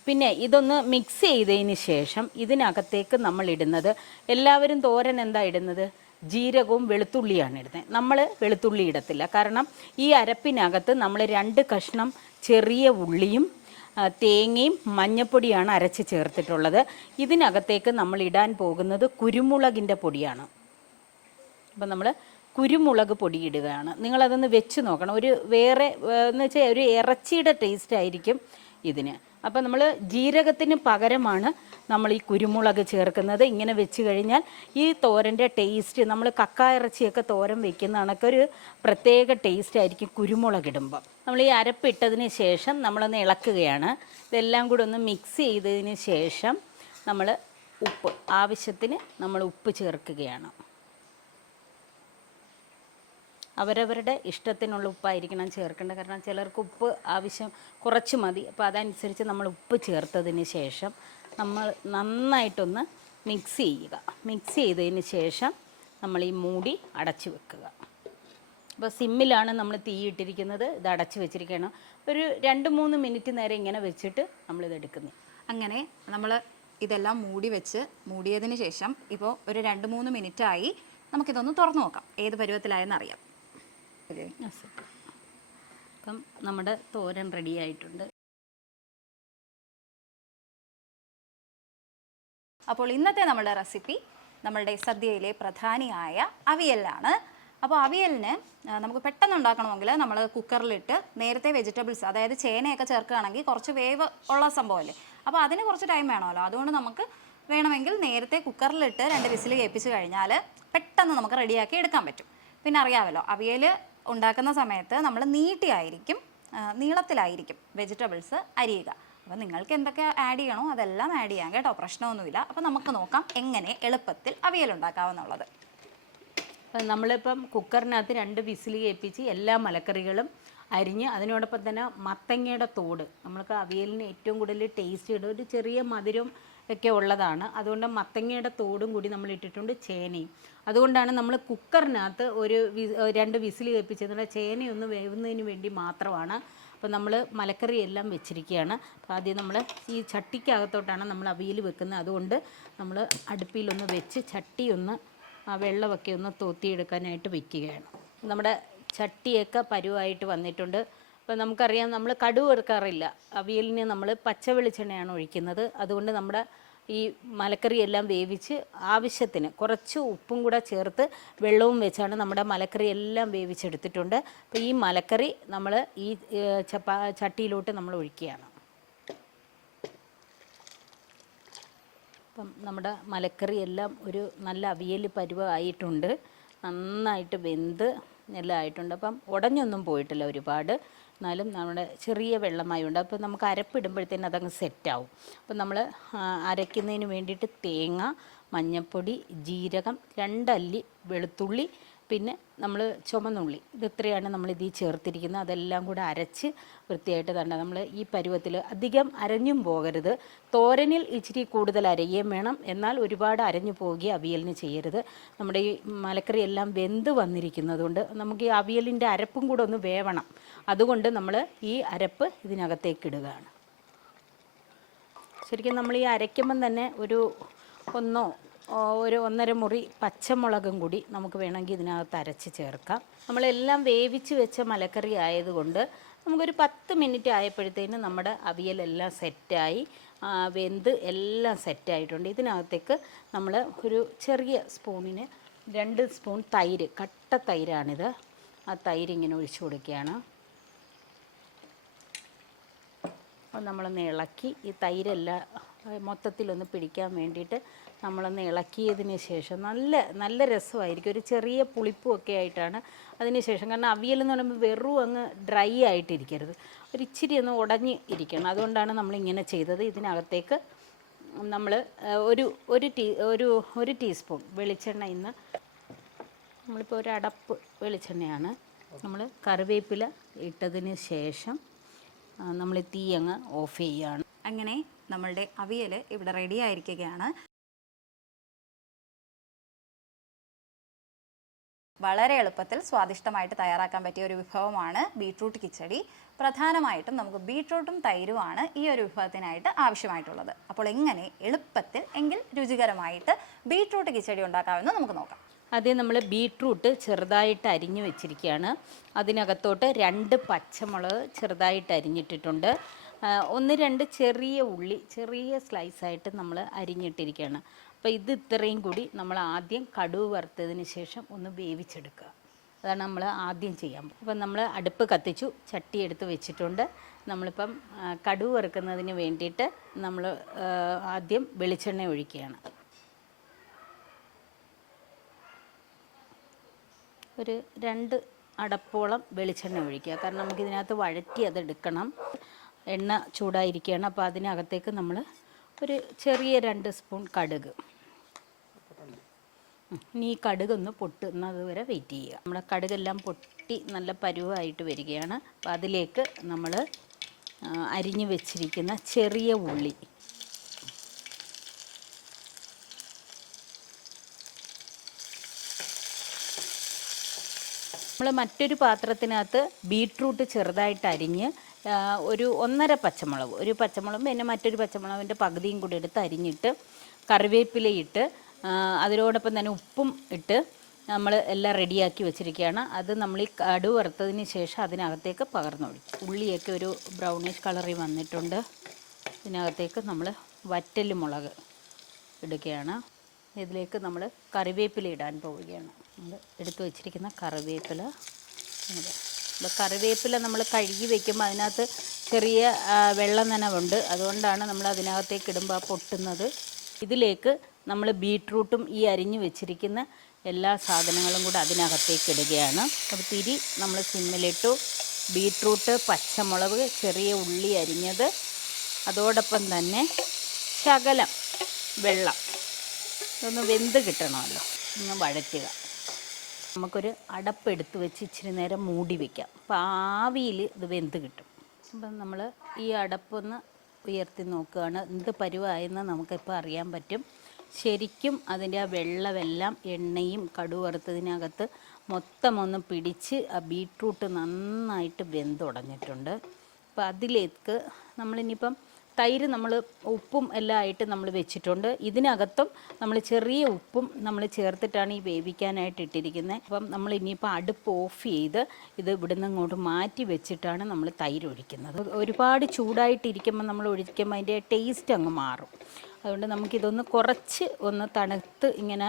പിന്നെ ഇതൊന്ന് മിക്സ് ചെയ്തതിന് ശേഷം ഇതിനകത്തേക്ക് നമ്മൾ ഇടുന്നത്, എല്ലാവരും തോരൻ എന്താ ഇടുന്നത്, ജീരകവും വെളുത്തുള്ളിയാണ് ഇടുന്നത്. നമ്മൾ വെളുത്തുള്ളി ഇടത്തില്ല, കാരണം ഈ അരപ്പിനകത്ത് നമ്മൾ 2 കഷ്ണം ചെറിയ ഉള്ളിയും തേങ്ങയും മഞ്ഞപ്പൊടിയാണ് അരച്ച് ചേർത്തിട്ടുള്ളത്. ഇതിനകത്തേക്ക് നമ്മൾ ഇടാൻ പോകുന്നത് കുരുമുളകിൻ്റെ പൊടിയാണ്. അപ്പം നമ്മൾ കുരുമുളക് പൊടി ഇടുകയാണ്. നിങ്ങളതൊന്ന് വെച്ച് നോക്കണം. ഒരു വേറെ എന്ന് വെച്ചാൽ ഒരു ഇറച്ചിയുടെ ടേസ്റ്റ് ആയിരിക്കും ഇതിന്. അപ്പം നമ്മൾ ജീരകത്തിന് പകരമാണ് നമ്മൾ ഈ കുരുമുളക് ചേർക്കുന്നത്. ഇങ്ങനെ വെച്ച് കഴിഞ്ഞാൽ ഈ തോരൻ്റെ ടേസ്റ്റ്, നമ്മൾ കക്ക ഇറച്ചിയൊക്കെ തോരൻ വെക്കുന്ന കണക്കൊരു പ്രത്യേക ടേസ്റ്റ് ആയിരിക്കും കുരുമുളക് ഇടുമ്പോൾ. നമ്മൾ ഈ അരപ്പിട്ടതിന് ശേഷം നമ്മളൊന്ന് ഇളക്കുകയാണ്. ഇതെല്ലാം കൂടെ ഒന്ന് മിക്സ് ചെയ്തതിന് ശേഷം നമ്മൾ ഉപ്പ് ആവശ്യത്തിന് നമ്മൾ ഉപ്പ് ചേർക്കുകയാണ്. അവരവരുടെ ഇഷ്ടത്തിനുള്ള ഉപ്പായിരിക്കണം ചേർക്കേണ്ടത്. കാരണം ചിലർക്ക് ഉപ്പ് ആവശ്യം കുറച്ച് മതി. അപ്പോൾ അതനുസരിച്ച് നമ്മൾ ഉപ്പ് ചേർത്തതിന് ശേഷം നമ്മൾ നന്നായിട്ടൊന്ന് മിക്സ് ചെയ്യുക. മിക്സ് ചെയ്തതിന് ശേഷം നമ്മൾ ഈ മൂടി അടച്ചു വെക്കുക. അപ്പോൾ സിമ്മിലാണ് നമ്മൾ തീ ഇട്ടിരിക്കുന്നത്. ഇത് അടച്ചു വെച്ചിരിക്കുകയാണ്. ഒരു 2-3 മിനിറ്റ് നേരം ഇങ്ങനെ വെച്ചിട്ട് നമ്മളിത് എടുക്കുന്നത്. അങ്ങനെ നമ്മൾ ഇതെല്ലാം മൂടിയതിന് ശേഷം ഇപ്പോൾ ഒരു 2-3 മിനിറ്റായി. നമുക്കിതൊന്ന് തുറന്നു നോക്കാം ഏത് പരുവത്തിലായെന്ന് അറിയാം. അപ്പം നമ്മുടെ തോരൻ റെഡി ആയിട്ടുണ്ട്. അപ്പോൾ ഇന്നത്തെ നമ്മുടെ റെസിപ്പി നമ്മളുടെ സദ്യയിലെ പ്രധാനിയായ അവിയലാണ്. അപ്പോൾ അവിയലിന് നമുക്ക് പെട്ടെന്ന് ഉണ്ടാക്കണമെങ്കിൽ നമ്മൾ കുക്കറിലിട്ട് നേരത്തെ വെജിറ്റബിൾസ്, അതായത് ചേനയൊക്കെ ചേർക്കുകയാണെങ്കിൽ കുറച്ച് വേവ് ഉള്ള സംഭവമല്ലേ. അപ്പോൾ അതിന് കുറച്ച് ടൈം വേണമല്ലോ. അതുകൊണ്ട് നമുക്ക് വേണമെങ്കിൽ നേരത്തെ കുക്കറിലിട്ട് 2 വിസിൽ കേൾപ്പിച്ച് കഴിഞ്ഞാൽ പെട്ടെന്ന് നമുക്ക് റെഡിയാക്കി എടുക്കാൻ പറ്റും. പിന്നെ അറിയാമല്ലോ, അവിയൽ ഉണ്ടാക്കുന്ന സമയത്ത് നമ്മൾ നീളത്തിലായിരിക്കും വെജിറ്റബിൾസ് അരിയുക. അപ്പോൾ നിങ്ങൾക്ക് എന്തൊക്കെ ആഡ് ചെയ്യണോ അതെല്ലാം ആഡ് ചെയ്യാം കേട്ടോ, പ്രശ്നമൊന്നുമില്ല. അപ്പോൾ നമുക്ക് നോക്കാം എങ്ങനെ എളുപ്പത്തിൽ അവിയൽ ഉണ്ടാക്കാമെന്നുള്ളത്. നമ്മളിപ്പം കുക്കറിനകത്ത് 2 വിസിൽ കേൾപ്പിച്ച് എല്ലാ മലക്കറികളും അരിഞ്ഞ് അതിനോടൊപ്പം തന്നെ മത്തങ്ങയുടെ തോട്, നമ്മൾക്ക് അവിയലിന് ഏറ്റവും കൂടുതൽ ടേസ്റ്റ് ഇടും, ഒരു ചെറിയ മധുരം ഒക്കെ ഉള്ളതാണ്. അതുകൊണ്ട് മത്തങ്ങയുടെ തോടും കൂടി നമ്മൾ ഇട്ടിട്ടുണ്ട്, ചേനയും. അതുകൊണ്ടാണ് നമ്മൾ കുക്കറിനകത്ത് 2 വിസിൽ കേൾപ്പിച്ചത്. ചേനയൊന്ന് വേവുന്നതിന് വേണ്ടി മാത്രമാണ്. അപ്പോൾ നമ്മൾ മലക്കറി എല്ലാം വെച്ചിരിക്കുകയാണ്. അപ്പോൾ ആദ്യം നമ്മൾ ഈ ചട്ടിക്കകത്തോട്ടാണ് നമ്മൾ അവിയൽ വെക്കുന്നത്. അതുകൊണ്ട് നമ്മൾ അടുപ്പിലൊന്ന് വെച്ച് ചട്ടിയൊന്ന് വെള്ളമൊക്കെ ഒന്ന് തോത്തിയെടുക്കാനായിട്ട് വയ്ക്കുകയാണ്. നമ്മുടെ ചട്ടിയൊക്കെ പരുവായിട്ട് വന്നിട്ടുണ്ട്. അപ്പോൾ നമുക്കറിയാം, നമ്മൾ കടുക് എടുക്കാറില്ല അവിയലിന്, നമ്മൾ പച്ച വെളിച്ചെണ്ണയാണ് ഒഴിക്കുന്നത്. അതുകൊണ്ട് നമ്മുടെ ഈ മലക്കറി എല്ലാം വേവിച്ച് ആവശ്യത്തിന് കുറച്ച് ഉപ്പും കൂടെ ചേർത്ത് വെള്ളവും വെച്ചാണ് നമ്മുടെ മലക്കറി എല്ലാം വേവിച്ചെടുത്തിട്ടുണ്ട്. അപ്പോൾ ഈ മലക്കറി നമ്മൾ ഈ ചട്ടിയിലോട്ട് നമ്മൾ ഒഴിക്കുകയാണ്. അപ്പം നമ്മുടെ മലക്കറി എല്ലാം ഒരു നല്ല അവിയൽ പരുവമായിട്ടുണ്ട്. നന്നായിട്ട് വെന്ത് എല്ലാം ആയിട്ടുണ്ട്. അപ്പം ഉടഞ്ഞൊന്നും പോയിട്ടില്ല ഒരുപാട്, എന്നാലും നമ്മുടെ ചെറിയ വെള്ളമായുണ്ട്. അപ്പോൾ നമുക്ക് അരപ്പിടുമ്പോഴത്തേന് അതങ്ങ് സെറ്റാവും. അപ്പം നമ്മൾ അരയ്ക്കുന്നതിന് വേണ്ടിയിട്ട് തേങ്ങ, മഞ്ഞൾപ്പൊടി, ജീരകം, 2 അല്ലി വെളുത്തുള്ളി, പിന്നെ നമ്മൾ ചുമന്നുള്ളി, ഇത്രയാണ് നമ്മൾ ഇതിൽ ചേർത്തിരിക്കുന്നത്. അതെല്ലാം കൂടെ അരച്ച് വൃത്തിയായിട്ട് തന്നെ നമ്മൾ ഈ പരുവത്തിൽ, അധികം അരഞ്ഞും പോകരുത്. തോരനിൽ ഇച്ചിരി കൂടുതൽ അരയുകയും വേണം, എന്നാൽ ഒരുപാട് അരഞ്ഞു പോവുകയും അവിയലിന് ചെയ്യരുത്. നമ്മുടെ ഈ മലക്കറി എല്ലാം വെന്ത് വന്നിരിക്കുന്നതുകൊണ്ട് നമുക്ക് ഈ അവിയലിൻ്റെ അരപ്പും കൂടെ ഒന്ന് വേവണം. അതുകൊണ്ട് നമ്മൾ ഈ അരപ്പ് ഇതിനകത്തേക്ക് ഇടുകയാണ്. ശരിക്കും നമ്മൾ ഈ അരയ്ക്കുമ്പം തന്നെ ഒരു 1.5 മുറി പച്ചമുളകും കൂടി നമുക്ക് വേണമെങ്കിൽ ഇതിനകത്ത് അരച്ച് ചേർക്കാം. നമ്മളെല്ലാം വേവിച്ച് വെച്ച മലക്കറി ആയതുകൊണ്ട് നമുക്കൊരു 10 മിനിറ്റ് ആയപ്പോഴത്തേന് നമ്മുടെ അവിയലെല്ലാം സെറ്റായി വെന്ത് എല്ലാം സെറ്റായിട്ടുണ്ട്. ഇതിനകത്തേക്ക് നമ്മൾ ഒരു ചെറിയ സ്പൂണിന് 2 സ്പൂൺ തൈര്, കട്ട തൈരാണിത്, ആ തൈര് ഇങ്ങനെ ഒഴിച്ചു കൊടുക്കുകയാണ്. അപ്പോൾ നമ്മളൊന്ന് ഇളക്കി ഈ തൈരെല്ലാം മൊത്തത്തിലൊന്ന് പിടിക്കാൻ വേണ്ടിയിട്ട് നമ്മളൊന്ന് ഇളക്കിയതിന് ശേഷം നല്ല രസമായിരിക്കും. ഒരു ചെറിയ പുളിപ്പും ഒക്കെ ആയിട്ടാണ് അതിന് ശേഷം. കാരണം അവിയൽ എന്ന് പറയുമ്പോൾ വെറും അങ്ങ് ഡ്രൈ ആയിട്ടിരിക്കരുത്, ഒരു ഇച്ചിരി ഒന്ന് ഉടഞ്ഞ് ഇരിക്കണം. അതുകൊണ്ടാണ് നമ്മളിങ്ങനെ ചെയ്തത്. ഇതിനകത്തേക്ക് നമ്മൾ ഒരു ടീസ്പൂൺ വെളിച്ചെണ്ണ, ഇന്ന് നമ്മളിപ്പോൾ ഒരു അടപ്പ് വെളിച്ചെണ്ണയാണ്. നമ്മൾ കറിവേപ്പില ഇട്ടതിന് ശേഷം നമ്മൾ തീ അങ്ങ് ഓഫ് ചെയ്യുകയാണ്. അങ്ങനെ നമ്മളുടെ അവിയൽ ഇവിടെ റെഡി ആയിരിക്കുകയാണ്. വളരെ എളുപ്പത്തിൽ സ്വാദിഷ്ടമായിട്ട് തയ്യാറാക്കാൻ പറ്റിയ ഒരു വിഭവമാണ് ബീട്രൂട്ട് കിച്ചടി. പ്രധാനമായിട്ടും നമുക്ക് ബീട്രൂട്ടും തൈരുമാണ് ഈ ഒരു വിഭവത്തിനായിട്ട് ആവശ്യമായിട്ടുള്ളത്. അപ്പോൾ എങ്ങനെ എളുപ്പത്തിൽ എങ്കിൽ രുചികരമായിട്ട് ബീട്രൂട്ട് കിച്ചടി ഉണ്ടാക്കാമെന്ന് നമുക്ക് നോക്കാം. ആദ്യം നമ്മൾ ബീട്രൂട്ട് ചെറുതായിട്ട് അരിഞ്ഞ് വെച്ചിരിക്കുകയാണ്. അതിനകത്തോട്ട് 2 പച്ചമുളക് ചെറുതായിട്ട് അരിഞ്ഞിട്ടിട്ടുണ്ട്. 1-2 ചെറിയ ഉള്ളി ചെറിയ സ്ലൈസായിട്ട് നമ്മൾ അരിഞ്ഞിട്ടിരിക്കുകയാണ്. അപ്പോൾ ഇത് ഇത്രയും കൂടി നമ്മൾ ആദ്യം കടുക് വറുത്തതിന് ശേഷം ഒന്ന് വേവിച്ചെടുക്കുക. അതാണ് നമ്മൾ ആദ്യം ചെയ്യാൻ പോകുന്നത്. അപ്പം നമ്മൾ അടുപ്പ് കത്തിച്ചു, ചട്ടി എടുത്ത് വെച്ചിട്ടുണ്ട്. നമ്മളിപ്പം കടുക് വറുക്കുന്നതിന് വേണ്ടിയിട്ട് നമ്മൾ ആദ്യം വെളിച്ചെണ്ണ ഒഴിക്കുകയാണ്. ഒരു 2 അടപ്പോളം വെളിച്ചെണ്ണ ഒഴിക്കുക. കാരണം നമുക്കിതിനകത്ത് വഴറ്റി അത് എടുക്കണം. എണ്ണ ചൂടായിരിക്കുകയാണ്. അപ്പോൾ അതിനകത്തേക്ക് നമ്മൾ ഒരു ചെറിയ 2 സ്പൂൺ കടുക്. ഇനി ഈ കടുകൊന്ന് പൊട്ടുന്നത് വരെ വെയിറ്റ് ചെയ്യുക. നമ്മുടെ കടുകെല്ലാം പൊട്ടി നല്ല പരുവായിട്ട് വരികയാണ്. അപ്പോൾ അതിലേക്ക് നമ്മൾ അരിഞ്ഞു വെച്ചിരിക്കുന്ന ചെറിയ ഉള്ളി, നമ്മൾ മറ്റൊരു പാത്രത്തിനകത്ത് ബീട്രൂട്ട് ചെറുതായിട്ട് അരിഞ്ഞ് ഒരു 1.5 പച്ചമുളക്, ഒരു പച്ചമുളകും പിന്നെ മറ്റൊരു പച്ചമുളകിൻ്റെ പകുതിയും കൂടി എടുത്ത് അരിഞ്ഞിട്ട് കറിവേപ്പിലയിട്ട് അതിനോടൊപ്പം തന്നെ ഉപ്പും ഇട്ട് നമ്മൾ എല്ലാം റെഡിയാക്കി വെച്ചിരിക്കുകയാണ്. അത് നമ്മൾ ഈ കടുക് വറുത്തതിന് ശേഷം അതിനകത്തേക്ക് പകർന്നൊഴിക്കും. ഉള്ളിയൊക്കെ ഒരു ബ്രൗണിഷ് കളറിൽ വന്നിട്ടുണ്ട്. ഇതിനകത്തേക്ക് നമ്മൾ വറ്റൽ മുളക് ഇടുകയാണ്. ഇതിലേക്ക് നമ്മൾ കറിവേപ്പില ഇടാൻ പോവുകയാണ്. നമ്മൾ എടുത്തു വച്ചിരിക്കുന്ന കറിവേപ്പില. കറിവേപ്പില നമ്മൾ കഴുകി വയ്ക്കുമ്പോൾ അതിനകത്ത് ചെറിയ വെള്ളം നനവുണ്ട്. അതുകൊണ്ടാണ് നമ്മൾ അതിനകത്തേക്ക് ഇടുമ്പോൾ പൊട്ടുന്നത്. ഇതിലേക്ക് നമ്മൾ ബീട്രൂട്ടും ഈ അരിഞ്ഞു വെച്ചിരിക്കുന്ന എല്ലാ സാധനങ്ങളും കൂടെ അതിനകത്തേക്ക് ഇടുകയാണ്. അപ്പോൾ തിരി നമ്മൾ സിമ്മിലിട്ടു. ബീട്രൂട്ട്, പച്ചമുളക്, ചെറിയ ഉള്ളി അരിഞ്ഞത്, അതോടൊപ്പം തന്നെ ശകലം വെള്ളം. ഇതൊന്ന് വെന്ത് കിട്ടണമല്ലോ, ഒന്ന് വഴറ്റുക. നമുക്കൊരു അടപ്പെടുത്ത് വെച്ച് ഇച്ചിരി നേരം മൂടി വയ്ക്കാം. അപ്പോൾ ആവിയിൽ ഇത് വെന്ത് കിട്ടും. അപ്പം നമ്മൾ ഈ അടപ്പൊന്ന് ഉയർത്തി നോക്കുകയാണ്. എന്ത് പരുവായെന്ന് നമുക്കിപ്പോൾ അറിയാൻ പറ്റും. ശരിക്കും അതിൻ്റെ ആ വെള്ളമെല്ലാം എണ്ണയും കടുക് വറുത്തതിനകത്ത് മൊത്തം ഒന്ന് പിടിച്ച് ആ ബീട്രൂട്ട് നന്നായിട്ട് വെന്തുടഞ്ഞിട്ടുണ്ട്. അപ്പോൾ അതിലേക്ക് നമ്മളിനിയിപ്പം തൈര് നമ്മൾ ഉപ്പും എല്ലാം ആയിട്ട് നമ്മൾ വെച്ചിട്ടുണ്ട്. ഇതിനകത്തും നമ്മൾ ചെറിയ ഉപ്പും നമ്മൾ ചേർത്തിട്ടാണ് ഈ വേവിക്കാനായിട്ട് ഇട്ടിരിക്കുന്നത്. അപ്പം നമ്മൾ ഇനിയിപ്പോൾ അടുപ്പ് ഓഫ് ചെയ്ത് ഇത് ഇവിടുന്ന് ഇങ്ങോട്ട് മാറ്റി വെച്ചിട്ടാണ് നമ്മൾ തൈര് ഒഴിക്കുന്നത്. ഒരുപാട് ചൂടായിട്ടിരിക്കുമ്പോൾ നമ്മൾ ഒഴിക്കുമ്പോൾ അതിൻ്റെ ടേസ്റ്റ് അങ്ങ് മാറും. അതുകൊണ്ട് നമുക്കിതൊന്ന് കുറച്ച് ഒന്ന് തണുത്ത് ഇങ്ങനെ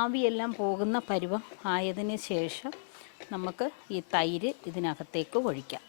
ആവിയെല്ലാം പോകുന്ന പരുവം ആയതിന് ശേഷം നമുക്ക് ഈ തൈര് ഇതിനകത്തേക്ക് ഒഴിക്കാം.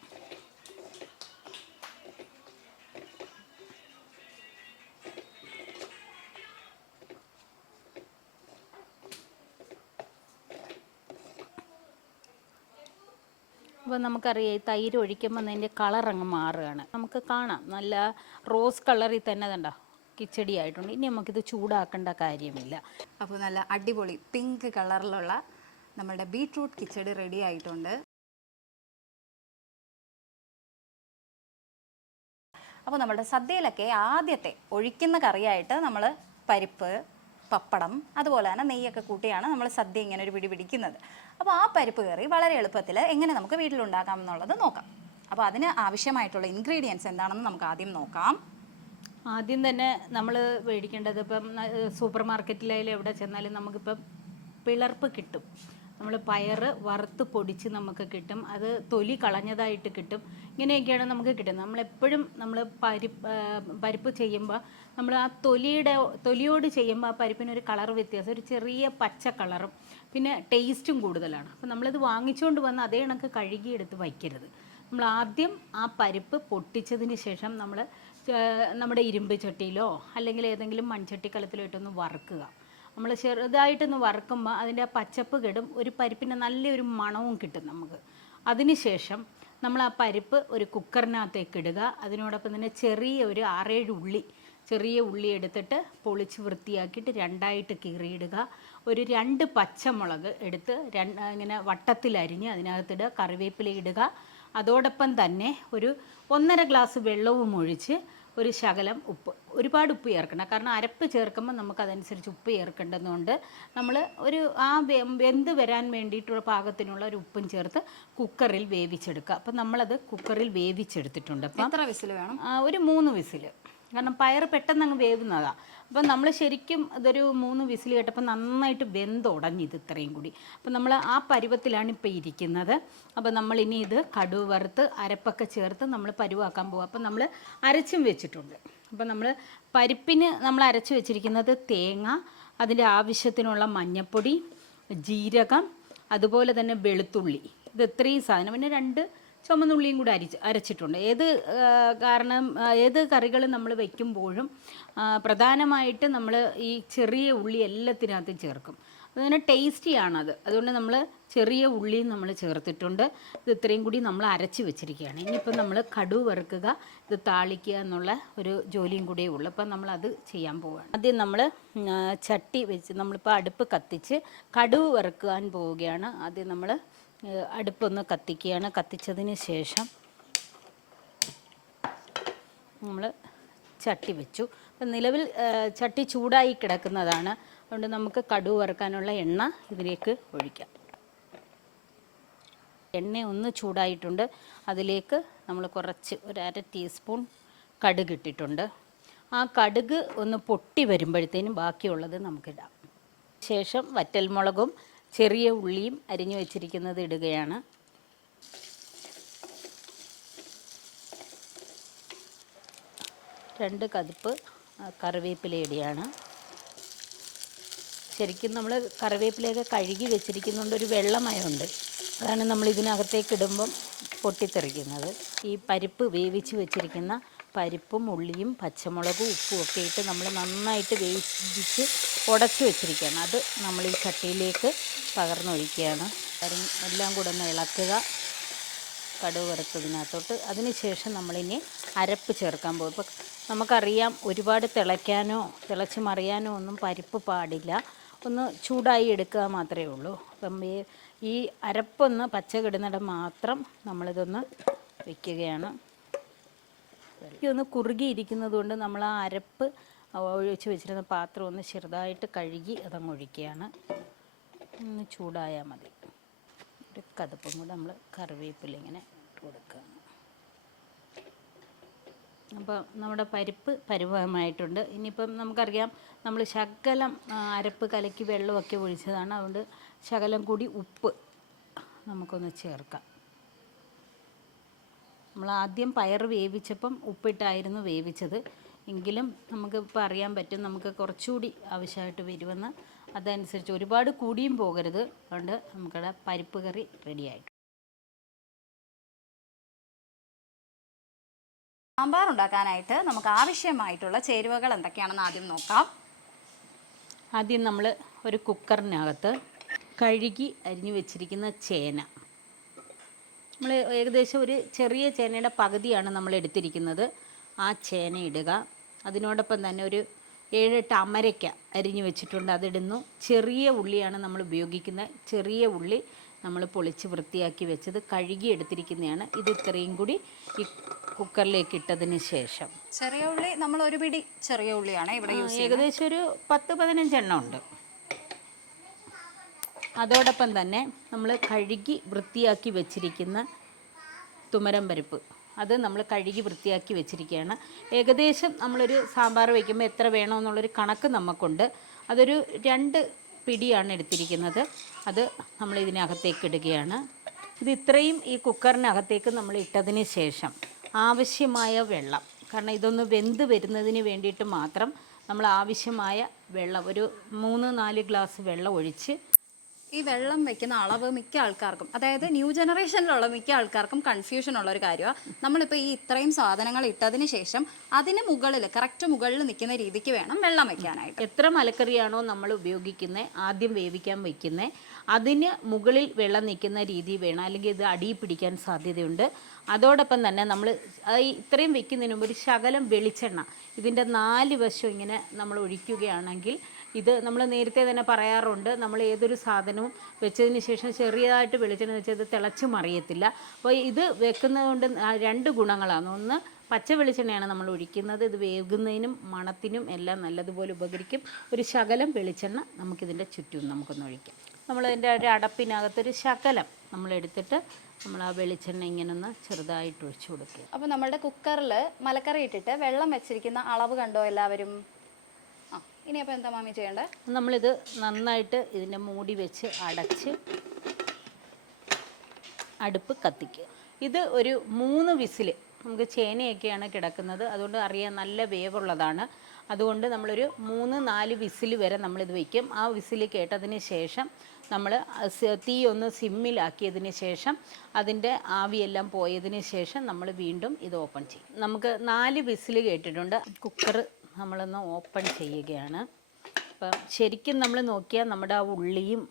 അപ്പോൾ നമുക്കറിയാം ഈ തൈര് ഒഴിക്കുമ്പോൾ അതിൻ്റെ കളർ അങ്ങ് മാറുകയാണ്. നമുക്ക് കാണാം നല്ല റോസ് കളറിൽ തന്നെ കണ്ടോ കിച്ചടി ആയിട്ടുണ്ട്. ഇനി നമുക്കിത് ചൂടാക്കേണ്ട കാര്യമില്ല. അപ്പോൾ നല്ല അടിപൊളി പിങ്ക് കളറിലുള്ള നമ്മുടെ ബീട്രൂട്ട് കിച്ചടി റെഡി ആയിട്ടുണ്ട്. അപ്പോൾ നമ്മുടെ സദ്യയിലൊക്കെ ആദ്യത്തെ ഒഴിക്കുന്ന കറിയായിട്ട് നമ്മൾ പരിപ്പ്, പപ്പടം, അതുപോലെ തന്നെ നെയ്യൊക്കെ കൂട്ടിയാണ് നമ്മൾ സദ്യ ഇങ്ങനെ ഒരു പിടി പിടിക്കുന്നത്. അപ്പോൾ ആ പരിപ്പ് കറി വളരെ എളുപ്പത്തിൽ എങ്ങനെ നമുക്ക് വീട്ടിലുണ്ടാക്കാം എന്നുള്ളത് നോക്കാം. അപ്പോൾ അതിന് ആവശ്യമായിട്ടുള്ള ഇൻഗ്രീഡിയൻസ് എന്താണെന്ന് നമുക്ക് ആദ്യം നോക്കാം. ആദ്യം തന്നെ നമ്മൾ മേടിക്കേണ്ടത് ഇപ്പം സൂപ്പർ മാർക്കറ്റിലായാലും എവിടെ ചെന്നാലും നമുക്കിപ്പം പിളർപ്പ് കിട്ടും. നമ്മൾ പയറ് വറുത്ത് പൊടിച്ച് നമുക്ക് കിട്ടും. അത് തൊലി കളഞ്ഞതായിട്ട് കിട്ടും. ഇങ്ങനെയൊക്കെയാണ് നമുക്ക് കിട്ടുന്നത്. നമ്മളെപ്പോഴും നമ്മൾ പരിപ്പ് ചെയ്യുമ്പോൾ നമ്മൾ ആ തൊലിയോട് ചെയ്യുമ്പോൾ ആ പരിപ്പിനൊരു കളർ വ്യത്യാസം, ഒരു ചെറിയ പച്ച കളറും പിന്നെ ടേസ്റ്റും കൂടുതലാണ്. അപ്പോൾ നമ്മളിത് വാങ്ങിച്ചുകൊണ്ട് വന്ന് അതേ കണക്ക് കഴുകിയെടുത്ത് വയ്ക്കരുത്. നമ്മൾ ആദ്യം ആ പരിപ്പ് പൊട്ടിച്ചതിന് ശേഷം നമ്മൾ നമ്മുടെ ഇരുമ്പ് ചട്ടിയിലോ അല്ലെങ്കിൽ ഏതെങ്കിലും മൺചട്ടി കലത്തിലോ ഇട്ടൊന്ന് വറുക്കുക. നമ്മൾ ചെറുതായിട്ടൊന്ന് വറുക്കുമ്പോൾ അതിൻ്റെ ആ പച്ചപ്പ് കെടും, ഒരു പരിപ്പിൻ്റെ നല്ലൊരു മണവും കിട്ടും നമുക്ക്. അതിനുശേഷം നമ്മൾ ആ പരിപ്പ് ഒരു കുക്കറിനകത്തേക്ക് ഇടുക. അതിനോടൊപ്പം തന്നെ ചെറിയ ഒരു 6-7 ചെറിയ ഉള്ളി എടുത്തിട്ട് പൊളിച്ച് വൃത്തിയാക്കിയിട്ട് 2ആയിട്ട് കീറിയിടുക. ഒരു 2 പച്ചമുളക് എടുത്ത് ഇങ്ങനെ വട്ടത്തിലരിഞ്ഞ് അതിനകത്തിടുക. കറിവേപ്പില ഇടുക. അതോടൊപ്പം തന്നെ ഒരു 1.5 ഗ്ലാസ് വെള്ളവും ഒഴിച്ച് ഒരു ശകലം ഉപ്പ്, ഒരുപാട് ഉപ്പ് ചേർക്കണം. കാരണം അരപ്പ് ചേർക്കുമ്പോൾ നമുക്കതനുസരിച്ച് ഉപ്പ് ചേർക്കേണ്ടതുകൊണ്ട് നമ്മൾ ഒരു ആ വെന്ത് വരാൻ വേണ്ടിയിട്ടുള്ള പാകത്തിനുള്ള ഒരു ഉപ്പും ചേർത്ത് കുക്കറിൽ വേവിച്ചെടുക്കുക. അപ്പം നമ്മളത് കുക്കറിൽ വേവിച്ചെടുത്തിട്ടുണ്ട്. അപ്പം എത്ര വിസിൽ വേണം? ഒരു 3 വിസിൽ. കാരണം പയർ പെട്ടെന്ന് അങ്ങ് വേവുന്നതാണ്. അപ്പം നമ്മൾ ശരിക്കും ഇതൊരു 3 വിസിൽ കേട്ടപ്പോൾ നന്നായിട്ട് വെന്തുടഞ്ഞ് ഇത് ഇത്രയും കൂടി. അപ്പം നമ്മൾ ആ പരുവത്തിലാണ് ഇപ്പോൾ ഇരിക്കുന്നത്. അപ്പം നമ്മളിനി ഇത് കടുക് വറുത്ത് അരപ്പൊക്കെ ചേർത്ത് നമ്മൾ പരുവാക്കാൻ പോകും. അപ്പം നമ്മൾ അരച്ചും വെച്ചിട്ടുണ്ട്. അപ്പം നമ്മൾ പരിപ്പിന് നമ്മൾ അരച്ച് വെച്ചിരിക്കുന്നത് തേങ്ങ, അതിൻ്റെ ആവശ്യത്തിനുള്ള മഞ്ഞൾപ്പൊടി, ജീരകം, അതുപോലെ തന്നെ വെളുത്തുള്ളി, ഇത് ഇത്രയും സാധനം, പിന്നെ 2 ചുമന്നുള്ളിയും കൂടി അരച്ചിട്ടുണ്ട്. ഏത് കറികൾ നമ്മൾ വയ്ക്കുമ്പോഴും പ്രധാനമായിട്ട് നമ്മൾ ഈ ചെറിയ ഉള്ളി എല്ലാത്തിനകത്തും ചേർക്കും. അതിന് ടേസ്റ്റിയാണത്. അതുകൊണ്ട് നമ്മൾ ചെറിയ ഉള്ളിയും നമ്മൾ ചേർത്തിട്ടുണ്ട്. ഇത് ഇത്രയും കൂടി നമ്മൾ അരച്ച് വെച്ചിരിക്കുകയാണ്. ഇനിയിപ്പോൾ നമ്മൾ കടുക് വറുക്കുക, ഇത് താളിക്കുക എന്നുള്ള ഒരു ജോലിയും കൂടിയേ ഉള്ളൂ. അപ്പം നമ്മളത് ചെയ്യാൻ പോവുകയാണ്. ആദ്യം നമ്മൾ ചട്ടി വെച്ച് നമ്മളിപ്പോൾ അടുപ്പ് കത്തിച്ച് കടുക് വറുക്കാൻ പോവുകയാണ്. ആദ്യം നമ്മൾ അടുപ്പൊന്ന് കത്തിക്കുകയാണ്. കത്തിച്ചതിന് ശേഷം നമ്മൾ ചട്ടി വെച്ചു. അപ്പം നിലവിൽ ചട്ടി ചൂടായി കിടക്കുന്നതാണ്. അതുകൊണ്ട് നമുക്ക് കടുക് വറുക്കാനുള്ള എണ്ണ ഇതിലേക്ക് ഒഴിക്കാം. എണ്ണ ഒന്ന് ചൂടായിട്ടുണ്ട്. അതിലേക്ക് നമ്മൾ കുറച്ച് ഒരു 1/2 ടീസ്പൂൺ കടുക് ഇട്ടിട്ടുണ്ട്. ആ കടുക് ഒന്ന് പൊട്ടി വരുമ്പോഴത്തേനും ബാക്കിയുള്ളത് നമുക്കിടാം. ശേഷം വറ്റൽമുളകും ചെറിയ ഉള്ളിയും അരിഞ്ഞു വെച്ചിരിക്കുന്നത് ഇടുകയാണ്. രണ്ട് കതിപ്പ് കറിവേപ്പില ഇടുകയാണ്. ശരിക്കും നമ്മൾ കറിവേപ്പിലയൊക്കെ കഴുകി വെച്ചിരിക്കുന്നുണ്ട്, ഒരു വെള്ളമയമുണ്ട്. അതാണ് നമ്മൾ ഇതിനകത്തേക്ക് ഇടുമ്പം പൊട്ടിത്തെറിക്കുന്നത്. ഈ പരിപ്പ് വേവിച്ച് വെച്ചിരിക്കുന്ന പരിപ്പും ഉള്ളിയും പച്ചമുളകും ഉപ്പും ഒക്കെ ഇട്ട് നമ്മൾ നന്നായിട്ട് വേവിച്ച് ഉടച്ച് വെച്ചിരിക്കുകയാണ്. അത് നമ്മൾ ഈ ചട്ടിയിലേക്ക് പകർന്നൊഴിക്കുകയാണ്. എല്ലാം കൂടെ ഒന്ന് ഇളക്കുക കടുക് വറുത്തതിനകത്തോട്ട്. അതിന് ശേഷം നമ്മളിനി അരപ്പ് ചേർക്കാൻ പോകും. ഇപ്പോൾ നമുക്കറിയാം ഒരുപാട് തിളച്ച് മറിയാനോ ഒന്നും പരിപ്പ് പാടില്ല. ഒന്ന് ചൂടായി എടുക്കുക മാത്രമേ ഉള്ളൂ. അപ്പം ഈ അരപ്പൊന്ന് പച്ച കിടുന്നിടം മാത്രം നമ്മളിതൊന്ന് വയ്ക്കുകയാണ്. ഒന്ന് കുറുകിയിരിക്കുന്നത് കൊണ്ട് നമ്മൾ ആ അരപ്പ് ഒഴിച്ച് വെച്ചിരുന്ന പാത്രം ഒന്ന് ചെറുതായിട്ട് കഴുകി അതങ്ങ് ഒഴിക്കുകയാണ്. ഒന്ന് ചൂടായാൽ മതി. ഒരു കതുപ്പും കൂടെ നമ്മൾ കറിവേപ്പില ഇങ്ങനെ ഇട്ട് കൊടുക്കുകയാണ്. അപ്പോൾ നമ്മുടെ പരിപ്പ് പരുവമായിട്ടുണ്ട്. ഇനിയിപ്പം നമുക്കറിയാം നമ്മൾ ശകലം അരപ്പ് കലക്കി വെള്ളമൊക്കെ ഒഴിച്ചതാണ്. അതുകൊണ്ട് ശകലം കൂടി ഉപ്പ് നമുക്കൊന്ന് ചേർക്കാം. നമ്മൾ ആദ്യം പയർ വേവിച്ചപ്പം ഉപ്പിട്ടായിരുന്നു വേവിച്ചത്. എങ്കിലും നമുക്കിപ്പോൾ അറിയാൻ പറ്റും നമുക്ക് കുറച്ചുകൂടി ആവശ്യമായിട്ട് വരുമെന്ന്. അതനുസരിച്ച് ഒരുപാട് കൂടിയും പോകരുത്. അതുകൊണ്ട് നമുക്കിവിടെ പരിപ്പ് കറി റെഡിയായിട്ട്. സാമ്പാർ ഉണ്ടാക്കാനായിട്ട് നമുക്ക് ആവശ്യമായിട്ടുള്ള ചേരുവകൾ എന്തൊക്കെയാണെന്ന് ആദ്യം നോക്കാം. ആദ്യം നമ്മൾ ഒരു കുക്കറിനകത്ത് കഴുകി അരിഞ്ഞു വെച്ചിരിക്കുന്ന ചേന, നമ്മൾ ഏകദേശം ഒരു ചെറിയ ചേനയുടെ പകുതിയാണ് നമ്മൾ എടുത്തിരിക്കുന്നത്. ആ ചേന ഇടുക. അതിനോടൊപ്പം തന്നെ ഒരു 7-8 അമരയ്ക്ക അരിഞ്ഞു വെച്ചിട്ടുണ്ട്, അതിടുന്നു. ചെറിയ ഉള്ളിയാണ് നമ്മൾ ഉപയോഗിക്കുന്നത്. ചെറിയ ഉള്ളി നമ്മൾ പൊളിച്ച് വൃത്തിയാക്കി വെച്ചത് കഴുകി എടുത്തിരിക്കുന്നതാണ്. ഇത് ഇത്രയും കൂടി ഈ കുക്കറിലേക്ക് ഇട്ടതിന് ശേഷം ചെറിയ ഉള്ളി നമ്മൾ ഒരു പിടി ചെറിയ ഉള്ളിയാണ് ഇവിടെ യൂസ് ചെയ്യുന്നത്. ഏകദേശം ഒരു 10-15 എണ്ണം ഉണ്ട്. അതോടൊപ്പം തന്നെ നമ്മൾ കഴുകി വൃത്തിയാക്കി വെച്ചിരിക്കുന്ന തുമരം പരിപ്പ്, അത് നമ്മൾ കഴുകി വൃത്തിയാക്കി വെച്ചിരിക്കുകയാണ്. ഏകദേശം നമ്മളൊരു സാമ്പാർ വയ്ക്കുമ്പോൾ എത്ര വേണമെന്നുള്ളൊരു കണക്ക് നമുക്കുണ്ട്. അതൊരു 2 പിടിയാണ് എടുത്തിരിക്കുന്നത്. അത് നമ്മൾ ഇതിനകത്തേക്ക് ഇടുകയാണ്. ഇത് ഇത്രയും ഈ കുക്കറിനകത്തേക്ക് നമ്മൾ ഇട്ടതിന് ശേഷം ആവശ്യമായ വെള്ളം, കാരണം ഇതൊന്ന് വെന്ത് വരുന്നതിന് വേണ്ടിയിട്ട് മാത്രം നമ്മൾ ആവശ്യമായ വെള്ളം ഒരു 3-4 ഗ്ലാസ് വെള്ളം ഒഴിച്ച്. ഈ വെള്ളം വെക്കുന്ന അളവ് മിക്ക ആൾക്കാർക്കും, അതായത് ന്യൂ ജനറേഷനിലുള്ള മിക്ക ആൾക്കാർക്കും കൺഫ്യൂഷൻ ഉള്ള ഒരു കാര്യമാണ്. നമ്മളിപ്പോൾ ഈ ഇത്രയും സാധനങ്ങൾ ഇട്ടതിന് ശേഷം അതിന് മുകളിൽ കറക്റ്റ് മുകളിൽ നിൽക്കുന്ന രീതിക്ക് വേണം വെള്ളം വെക്കാനായിട്ട്. എത്ര മലക്കറിയാണോ നമ്മൾ ഉപയോഗിക്കുന്നത്, ആദ്യം വേവിക്കാൻ വയ്ക്കുന്നത്, അതിന് മുകളിൽ വെള്ളം നിൽക്കുന്ന രീതി വേണം, അല്ലെങ്കിൽ ഇത് അടിയിൽ പിടിക്കാൻ സാധ്യതയുണ്ട്. അതോടൊപ്പം തന്നെ നമ്മൾ ഇത്രയും വെക്കുന്നതിന് മുമ്പ് ഒരു ശകലം വെളിച്ചെണ്ണ ഇതിൻ്റെ 4 വശം ഇങ്ങനെ നമ്മൾ ഒഴിക്കുകയാണെങ്കിൽ, ഇത് നമ്മൾ നേരത്തെ തന്നെ പറയാറുണ്ട്, നമ്മൾ ഏതൊരു സാധനവും വെച്ചതിന് ശേഷം ചെറിയതായിട്ട് വെളിച്ചെണ്ണ വെച്ചാൽ ഇത് തിളച്ച് മറിയത്തില്ല. അപ്പോൾ ഇത് വെക്കുന്നത് കൊണ്ട് 2 ഗുണങ്ങളാണ്. ഒന്ന്, പച്ച വെളിച്ചെണ്ണയാണ് നമ്മൾ ഒഴിക്കുന്നത്. ഇത് വേകുന്നതിനും മണത്തിനും എല്ലാം നല്ലതുപോലെ ഉപകരിക്കും. ഒരു ശകലം വെളിച്ചെണ്ണ നമുക്കിതിൻ്റെ ചുറ്റും നമുക്കൊന്ന് ഒഴിക്കാം. നമ്മളതിൻ്റെ ഒരു അടപ്പിനകത്തൊരു ശകലം നമ്മളെടുത്തിട്ട് നമ്മൾ ആ വെളിച്ചെണ്ണ ഇങ്ങനെ ഒന്ന് ചെറുതായിട്ട് ഒഴിച്ചു കൊടുക്കുക. അപ്പോൾ നമ്മളുടെ കുക്കറിൽ മലക്കറി ഇട്ടിട്ട് വെള്ളം വെച്ചിരിക്കുന്ന അളവ് കണ്ടോ എല്ലാവരും? ഇനി അപ്പോൾ എന്താ മാമി ചെയ്യേണ്ടത്? നമ്മളിത് നന്നായിട്ട് ഇതിൻ്റെ മൂടി വെച്ച് അടച്ച് അടുപ്പ് കത്തിക്കുക. ഇത് ഒരു 3 വിസിൽ, നമുക്ക് ചേനയൊക്കെയാണ് കിടക്കുന്നത്, അതുകൊണ്ട് അറിയാൻ നല്ല വേവുള്ളതാണ്. അതുകൊണ്ട് നമ്മളൊരു 3-4 വിസിൽ വരെ നമ്മളിത് വയ്ക്കും. ആ വിസിൽ കേട്ടതിന് ശേഷം നമ്മൾ തീ ഒന്ന് സിമ്മിലാക്കിയതിന് ശേഷം അതിൻ്റെ ആവിയെല്ലാം പോയതിന് ശേഷം നമ്മൾ വീണ്ടും ഇത് ഓപ്പൺ ചെയ്യും. നമുക്ക് 4 വിസിൽ കേട്ടിട്ടുണ്ട്. കുക്കർ നമ്മളൊന്ന് ഓപ്പൺ ചെയ്യുകയാണ്. അപ്പം ശരിക്കും നമ്മൾ നോക്കിയാൽ നമ്മുടെ ആ ഉള്ളിയും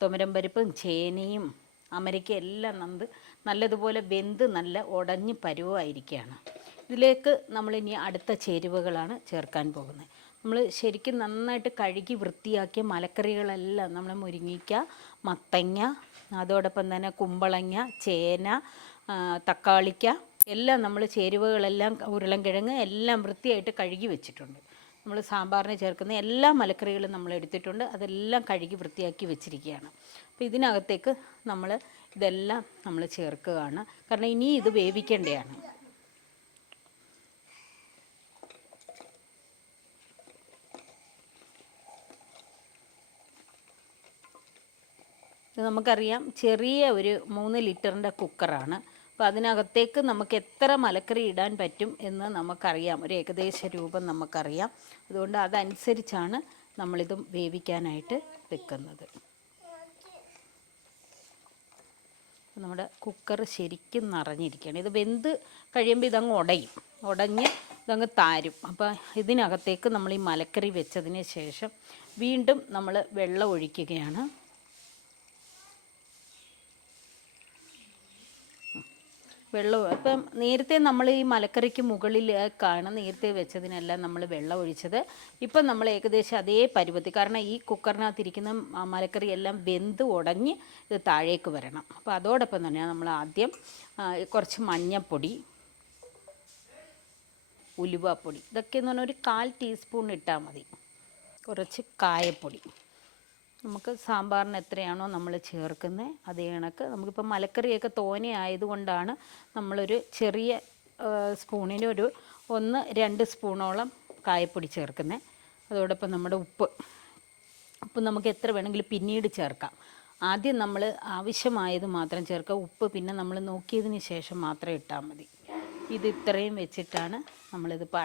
തുമരം പരിപ്പും ചേനയും അമരയ്ക്കും എല്ലാം നല്ലതുപോലെ വെന്ത് നല്ല ഉടഞ്ഞ് പരുവായിരിക്കുകയാണ്. ഇതിലേക്ക് നമ്മളിനി അടുത്ത ചേരുവകളാണ് ചേർക്കാൻ പോകുന്നത്. നമ്മൾ ശരിക്കും നന്നായിട്ട് കഴുകി വൃത്തിയാക്കിയ മലക്കറികളെല്ലാം നമ്മൾ മുരിങ്ങയ്ക്ക, മത്തങ്ങ, അതോടൊപ്പം തന്നെ കുമ്പളങ്ങ, ചേന, തക്കാളിക്ക എല്ലാം നമ്മൾ ചേരുവകളെല്ലാം ഉരുളൻകിഴങ്ങ് എല്ലാം വൃത്തിയായിട്ട് കഴുകി വെച്ചിട്ടുണ്ട്. നമ്മൾ സാമ്പാറിന് ചേർക്കുന്ന എല്ലാ മലക്കറികളും നമ്മൾ എടുത്തിട്ടുണ്ട്. അതെല്ലാം കഴുകി വൃത്തിയാക്കി വെച്ചിരിക്കുകയാണ്. അപ്പോൾ ഇതിനകത്തേക്ക് നമ്മൾ ഇതെല്ലാം നമ്മൾ ചേർക്കുകയാണ്. കാരണം ഇനി ഇത് വേവിക്കേണ്ടതാണ്. ഇത് നമുക്കറിയാം ചെറിയ ഒരു 3 ലിറ്ററിൻ്റെ കുക്കറാണ്. അപ്പോൾ അതിനകത്തേക്ക് നമുക്ക് എത്ര മലക്കറി ഇടാൻ പറ്റും എന്ന് നമുക്കറിയാം, ഒരു ഏകദേശ രൂപം നമുക്കറിയാം. അതുകൊണ്ട് അതനുസരിച്ചാണ് നമ്മളിത് വേവിക്കാനായിട്ട് വെക്കുന്നത്. നമ്മുടെ കുക്കർ ശരിക്കും നിറഞ്ഞിരിക്കുകയാണ്. ഇത് വെന്ത് കഴിയുമ്പോൾ ഇതങ്ങ് ഉടഞ്ഞ് ഇതങ്ങ് താരും. അപ്പോൾ ഇതിനകത്തേക്ക് നമ്മൾ ഈ മലക്കറി വെച്ചതിന് ശേഷം വീണ്ടും നമ്മൾ വെള്ളം ഒഴിക്കുകയാണ്. വെള്ളം ഇപ്പം നേരത്തെ നമ്മൾ ഈ മലക്കറിക്ക് മുകളിലേക്കാണ് നേരത്തെ വെച്ചതിനെല്ലാം നമ്മൾ വെള്ളം ഒഴിച്ചത്. ഇപ്പം നമ്മൾ ഏകദേശം അതേ പരുവത്തിൽ, കാരണം ഈ കുക്കറിനകത്തിരിക്കുന്ന മലക്കറി എല്ലാം വെന്ത് ഉടഞ്ഞ് ഇത് താഴേക്ക് വരണം. അപ്പോൾ അതോടൊപ്പം തന്നെ നമ്മൾ ആദ്യം കുറച്ച് മഞ്ഞൾപ്പൊടി, ഉലുവാപ്പൊടി, ഇതൊക്കെ എന്ന് പറഞ്ഞാൽ ഒരു 1/4 ടീസ്പൂൺ ഇട്ടാൽ മതി. കുറച്ച് കായപ്പൊടി, നമുക്ക് സാമ്പാറിന് എത്രയാണോ നമ്മൾ ചേർക്കുന്നത് അതേ കണക്ക്. നമുക്കിപ്പോൾ മലക്കറിയൊക്കെ തോനെ ആയതുകൊണ്ടാണ് നമ്മളൊരു ചെറിയ സ്പൂണിന് ഒരു 1-2 സ്പൂണോളം കായപ്പൊടി ചേർക്കുന്നത്. അതോടൊപ്പം നമ്മുടെ ഉപ്പ് നമുക്ക് എത്ര വേണമെങ്കിലും പിന്നീട് ചേർക്കാം. ആദ്യം നമ്മൾ ആവശ്യമായത് മാത്രം ചേർക്കുക. ഉപ്പ് പിന്നെ നമ്മൾ നോക്കിയതിന് ശേഷം മാത്രം ഇട്ടാൽ മതി. ഇത് ഇത്രയും വെച്ചിട്ടാണ് നമ്മളിതിപ്പോൾ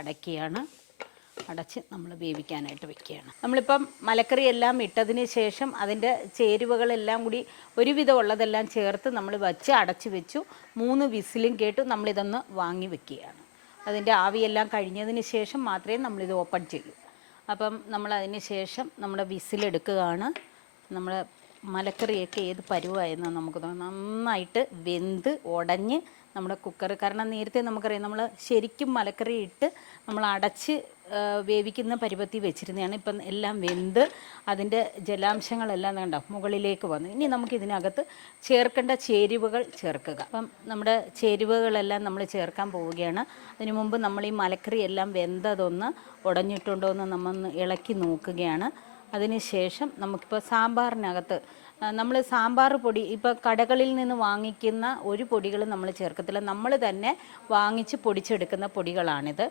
അടച്ച് നമ്മൾ വേവിക്കാനായിട്ട് വെക്കുകയാണ്. നമ്മളിപ്പം മലക്കറി എല്ലാം ഇട്ടതിന് ശേഷം അതിൻ്റെ ചേരുവകളെല്ലാം കൂടി ഒരുവിധം ഉള്ളതെല്ലാം ചേർത്ത് നമ്മൾ അടച്ച് വെച്ചു. 3 വിസിലും കേട്ടു നമ്മളിതൊന്ന് വാങ്ങി വെക്കുകയാണ്. അതിൻ്റെ ആവിയെല്ലാം കഴിഞ്ഞതിന് ശേഷം മാത്രമേ നമ്മളിത് ഓപ്പൺ ചെയ്യൂ. അപ്പം നമ്മളതിന് ശേഷം നമ്മുടെ വിസിലെടുക്കുകയാണ്. നമ്മുടെ മലക്കറിയൊക്കെ ഏത് പരുവായെന്ന് നമുക്ക് നന്നായിട്ട് വെന്ത് ഉടഞ്ഞ് നമ്മുടെ കുക്കർ, കാരണം നേരത്തെ നമുക്കറിയാം നമ്മൾ ശരിക്കും മലക്കറി ഇട്ട് നമ്മൾ അടച്ച് വേവിക്കുന്ന പരുവത്തിൽ വെച്ചിരുന്നതാണ്. ഇപ്പം എല്ലാം വെന്ത് അതിൻ്റെ ജലാംശങ്ങളെല്ലാം വേണ്ട മുകളിലേക്ക് വന്നു. ഇനി നമുക്കിതിനകത്ത് ചേർക്കേണ്ട ചേരുവകൾ ചേർക്കുക. അപ്പം നമ്മുടെ ചേരുവകളെല്ലാം നമ്മൾ ചേർക്കാൻ പോവുകയാണ്. അതിനു മുമ്പ് നമ്മൾ ഈ മലക്കറി എല്ലാം വെന്തതൊന്ന് ഉടഞ്ഞിട്ടുണ്ടോ എന്ന് നമ്മൾ ഇളക്കി നോക്കുകയാണ്. അതിന് ശേഷം നമുക്കിപ്പോൾ സാമ്പാറിനകത്ത് നമ്മൾ സാമ്പാർ പൊടി ഇപ്പോൾ കടകളിൽ നിന്ന് വാങ്ങിക്കുന്ന ഒരു പൊടികളും നമ്മൾ ചേർക്കത്തില്ല. നമ്മൾ തന്നെ വാങ്ങിച്ച് പൊടിച്ചെടുക്കുന്ന പൊടികളാണിത്.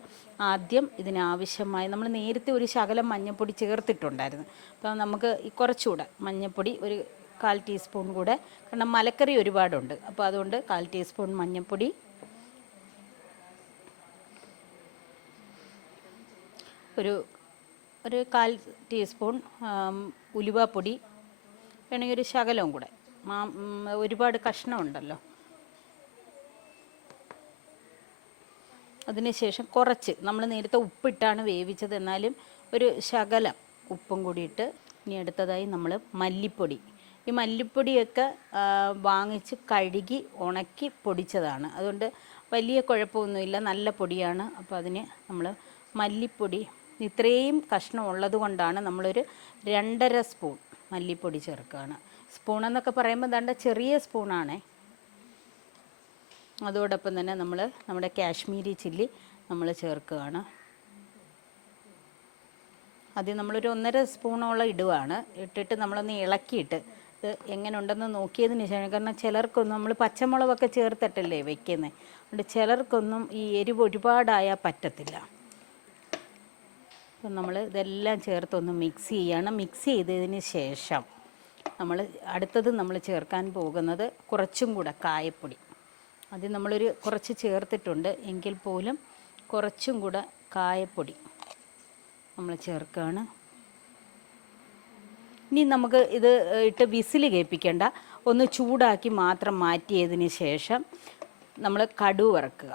ആദ്യം ഇതിനാവശ്യമായി നമ്മൾ നേരത്തെ ഒരു ശകലം മഞ്ഞൾപ്പൊടി ചേർത്തിട്ടുണ്ടായിരുന്നു. അപ്പോൾ നമുക്ക് കുറച്ചുകൂടെ മഞ്ഞൾപ്പൊടി ഒരു 1/4 ടീസ്പൂൺ കൂടെ, കാരണം മലക്കറി ഒരുപാടുണ്ട്. അപ്പോൾ അതുകൊണ്ട് 1/4 ടീസ്പൂൺ മഞ്ഞൾപ്പൊടി, ഒരു 1/4 ടീസ്പൂൺ ഉലുവാപ്പൊടി, വേണമെങ്കിൽ ഒരു ശകലവും കൂടെ, ഒരുപാട് കഷ്ണമുണ്ടല്ലോ. അതിനുശേഷം കുറച്ച് നമ്മൾ നേരത്തെ ഉപ്പിട്ടാണ് വേവിച്ചത്, എന്നാലും ഒരു ശകലം ഉപ്പും കൂടിയിട്ട്. ഇനി അടുത്തതായി നമ്മൾ മല്ലിപ്പൊടി. ഈ മല്ലിപ്പൊടിയൊക്കെ വാങ്ങിച്ച് കഴുകി ഉണക്കി പൊടിച്ചതാണ്, അതുകൊണ്ട് വലിയ കുഴപ്പമൊന്നുമില്ല, നല്ല പൊടിയാണ്. അപ്പോൾ അതിന് നമ്മൾ മല്ലിപ്പൊടി ഇത്രയും കഷ്ണം ഉള്ളത് കൊണ്ടാണ് നമ്മളൊരു 2.5 സ്പൂൺ മല്ലിപ്പൊടി ചേർക്കുകയാണ്. സ്പൂണെന്നൊക്കെ പറയുമ്പോൾ ദാണ്ട ചെറിയ സ്പൂണാണേ. അതോടൊപ്പം തന്നെ നമ്മൾ നമ്മുടെ കാശ്മീരി ചില്ലി നമ്മൾ ചേർക്കുകയാണ്. ആദ്യം നമ്മളൊരു 1.5 സ്പൂണോളം ഇടുകയാണ്. ഇട്ടിട്ട് നമ്മളൊന്ന് ഇളക്കിയിട്ട് ഇത് എങ്ങനെ ഉണ്ടെന്ന് നോക്കിയതിന് ശേഷം, കാരണം ചിലർക്കൊന്നും നമ്മൾ പച്ചമുളകൊക്കെ ചേർത്തിട്ടല്ലേ വെക്കുന്നത്, അതുകൊണ്ട് ചിലർക്കൊന്നും ഈ എരിവ് ഒരുപാടായാൽ പറ്റത്തില്ല. നമ്മൾ ഇതെല്ലാം ചേർത്തൊന്ന് മിക്സ് ചെയ്യാണ്. മിക്സ് ചെയ്തതിന് ശേഷം അടുത്തത് നമ്മൾ ചേർക്കാൻ പോകുന്നത് കുറച്ചും കൂടെ കായപ്പൊടി. അത് നമ്മളൊരു കുറച്ച് ചേർത്തിട്ടുണ്ട്, എങ്കിൽ പോലും കുറച്ചും കൂടെ കായപ്പൊടി നമ്മൾ ചേർക്കുകയാണ്. ഇനി നമുക്ക് ഇത് ഇട്ട് വിസിൽ കേൾപ്പിക്കേണ്ട, ഒന്ന് ചൂടാക്കി മാത്രം മാറ്റിയതിന് ശേഷം നമ്മൾ കടുക് വറുക്കുക.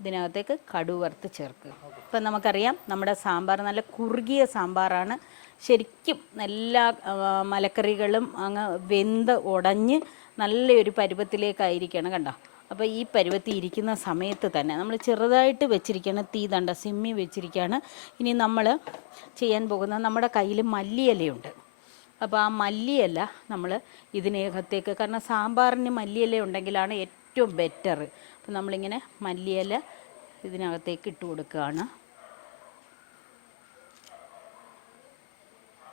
ഇതിനകത്തേക്ക് കടുക് വറുത്ത് ചേർക്കുക. ഇപ്പം നമുക്കറിയാം നമ്മുടെ സാമ്പാർ നല്ല കുറുകിയ സാമ്പാറാണ്. ശരിക്കും എല്ലാ മലക്കറികളും അങ്ങ് വെന്ത് ഉടഞ്ഞ് നല്ലൊരു പരുവത്തിലേക്കായിരിക്കണം, കണ്ടോ. അപ്പോൾ ഈ പരുവത്തിൽ ഇരിക്കുന്ന സമയത്ത് തന്നെ നമ്മൾ ചെറുതായിട്ട് വെച്ചിരിക്കുകയാണ്, തീ ദണ്ട സിമ്മി വെച്ചിരിക്കുകയാണ്. ഇനി നമ്മൾ ചെയ്യാൻ പോകുന്ന, നമ്മുടെ കയ്യിൽ മല്ലിയിലയുണ്ട്. അപ്പോൾ ആ മല്ലിയില നമ്മൾ ഇതിനകത്തേക്ക്, കാരണം സാമ്പാറിന് മല്ലിയില ഉണ്ടെങ്കിലാണ് ഏറ്റവും ബെറ്റർ. അപ്പോൾ നമ്മളിങ്ങനെ മല്ലിയില ഇതിനകത്തേക്ക് ഇട്ട് കൊടുക്കുകയാണ്.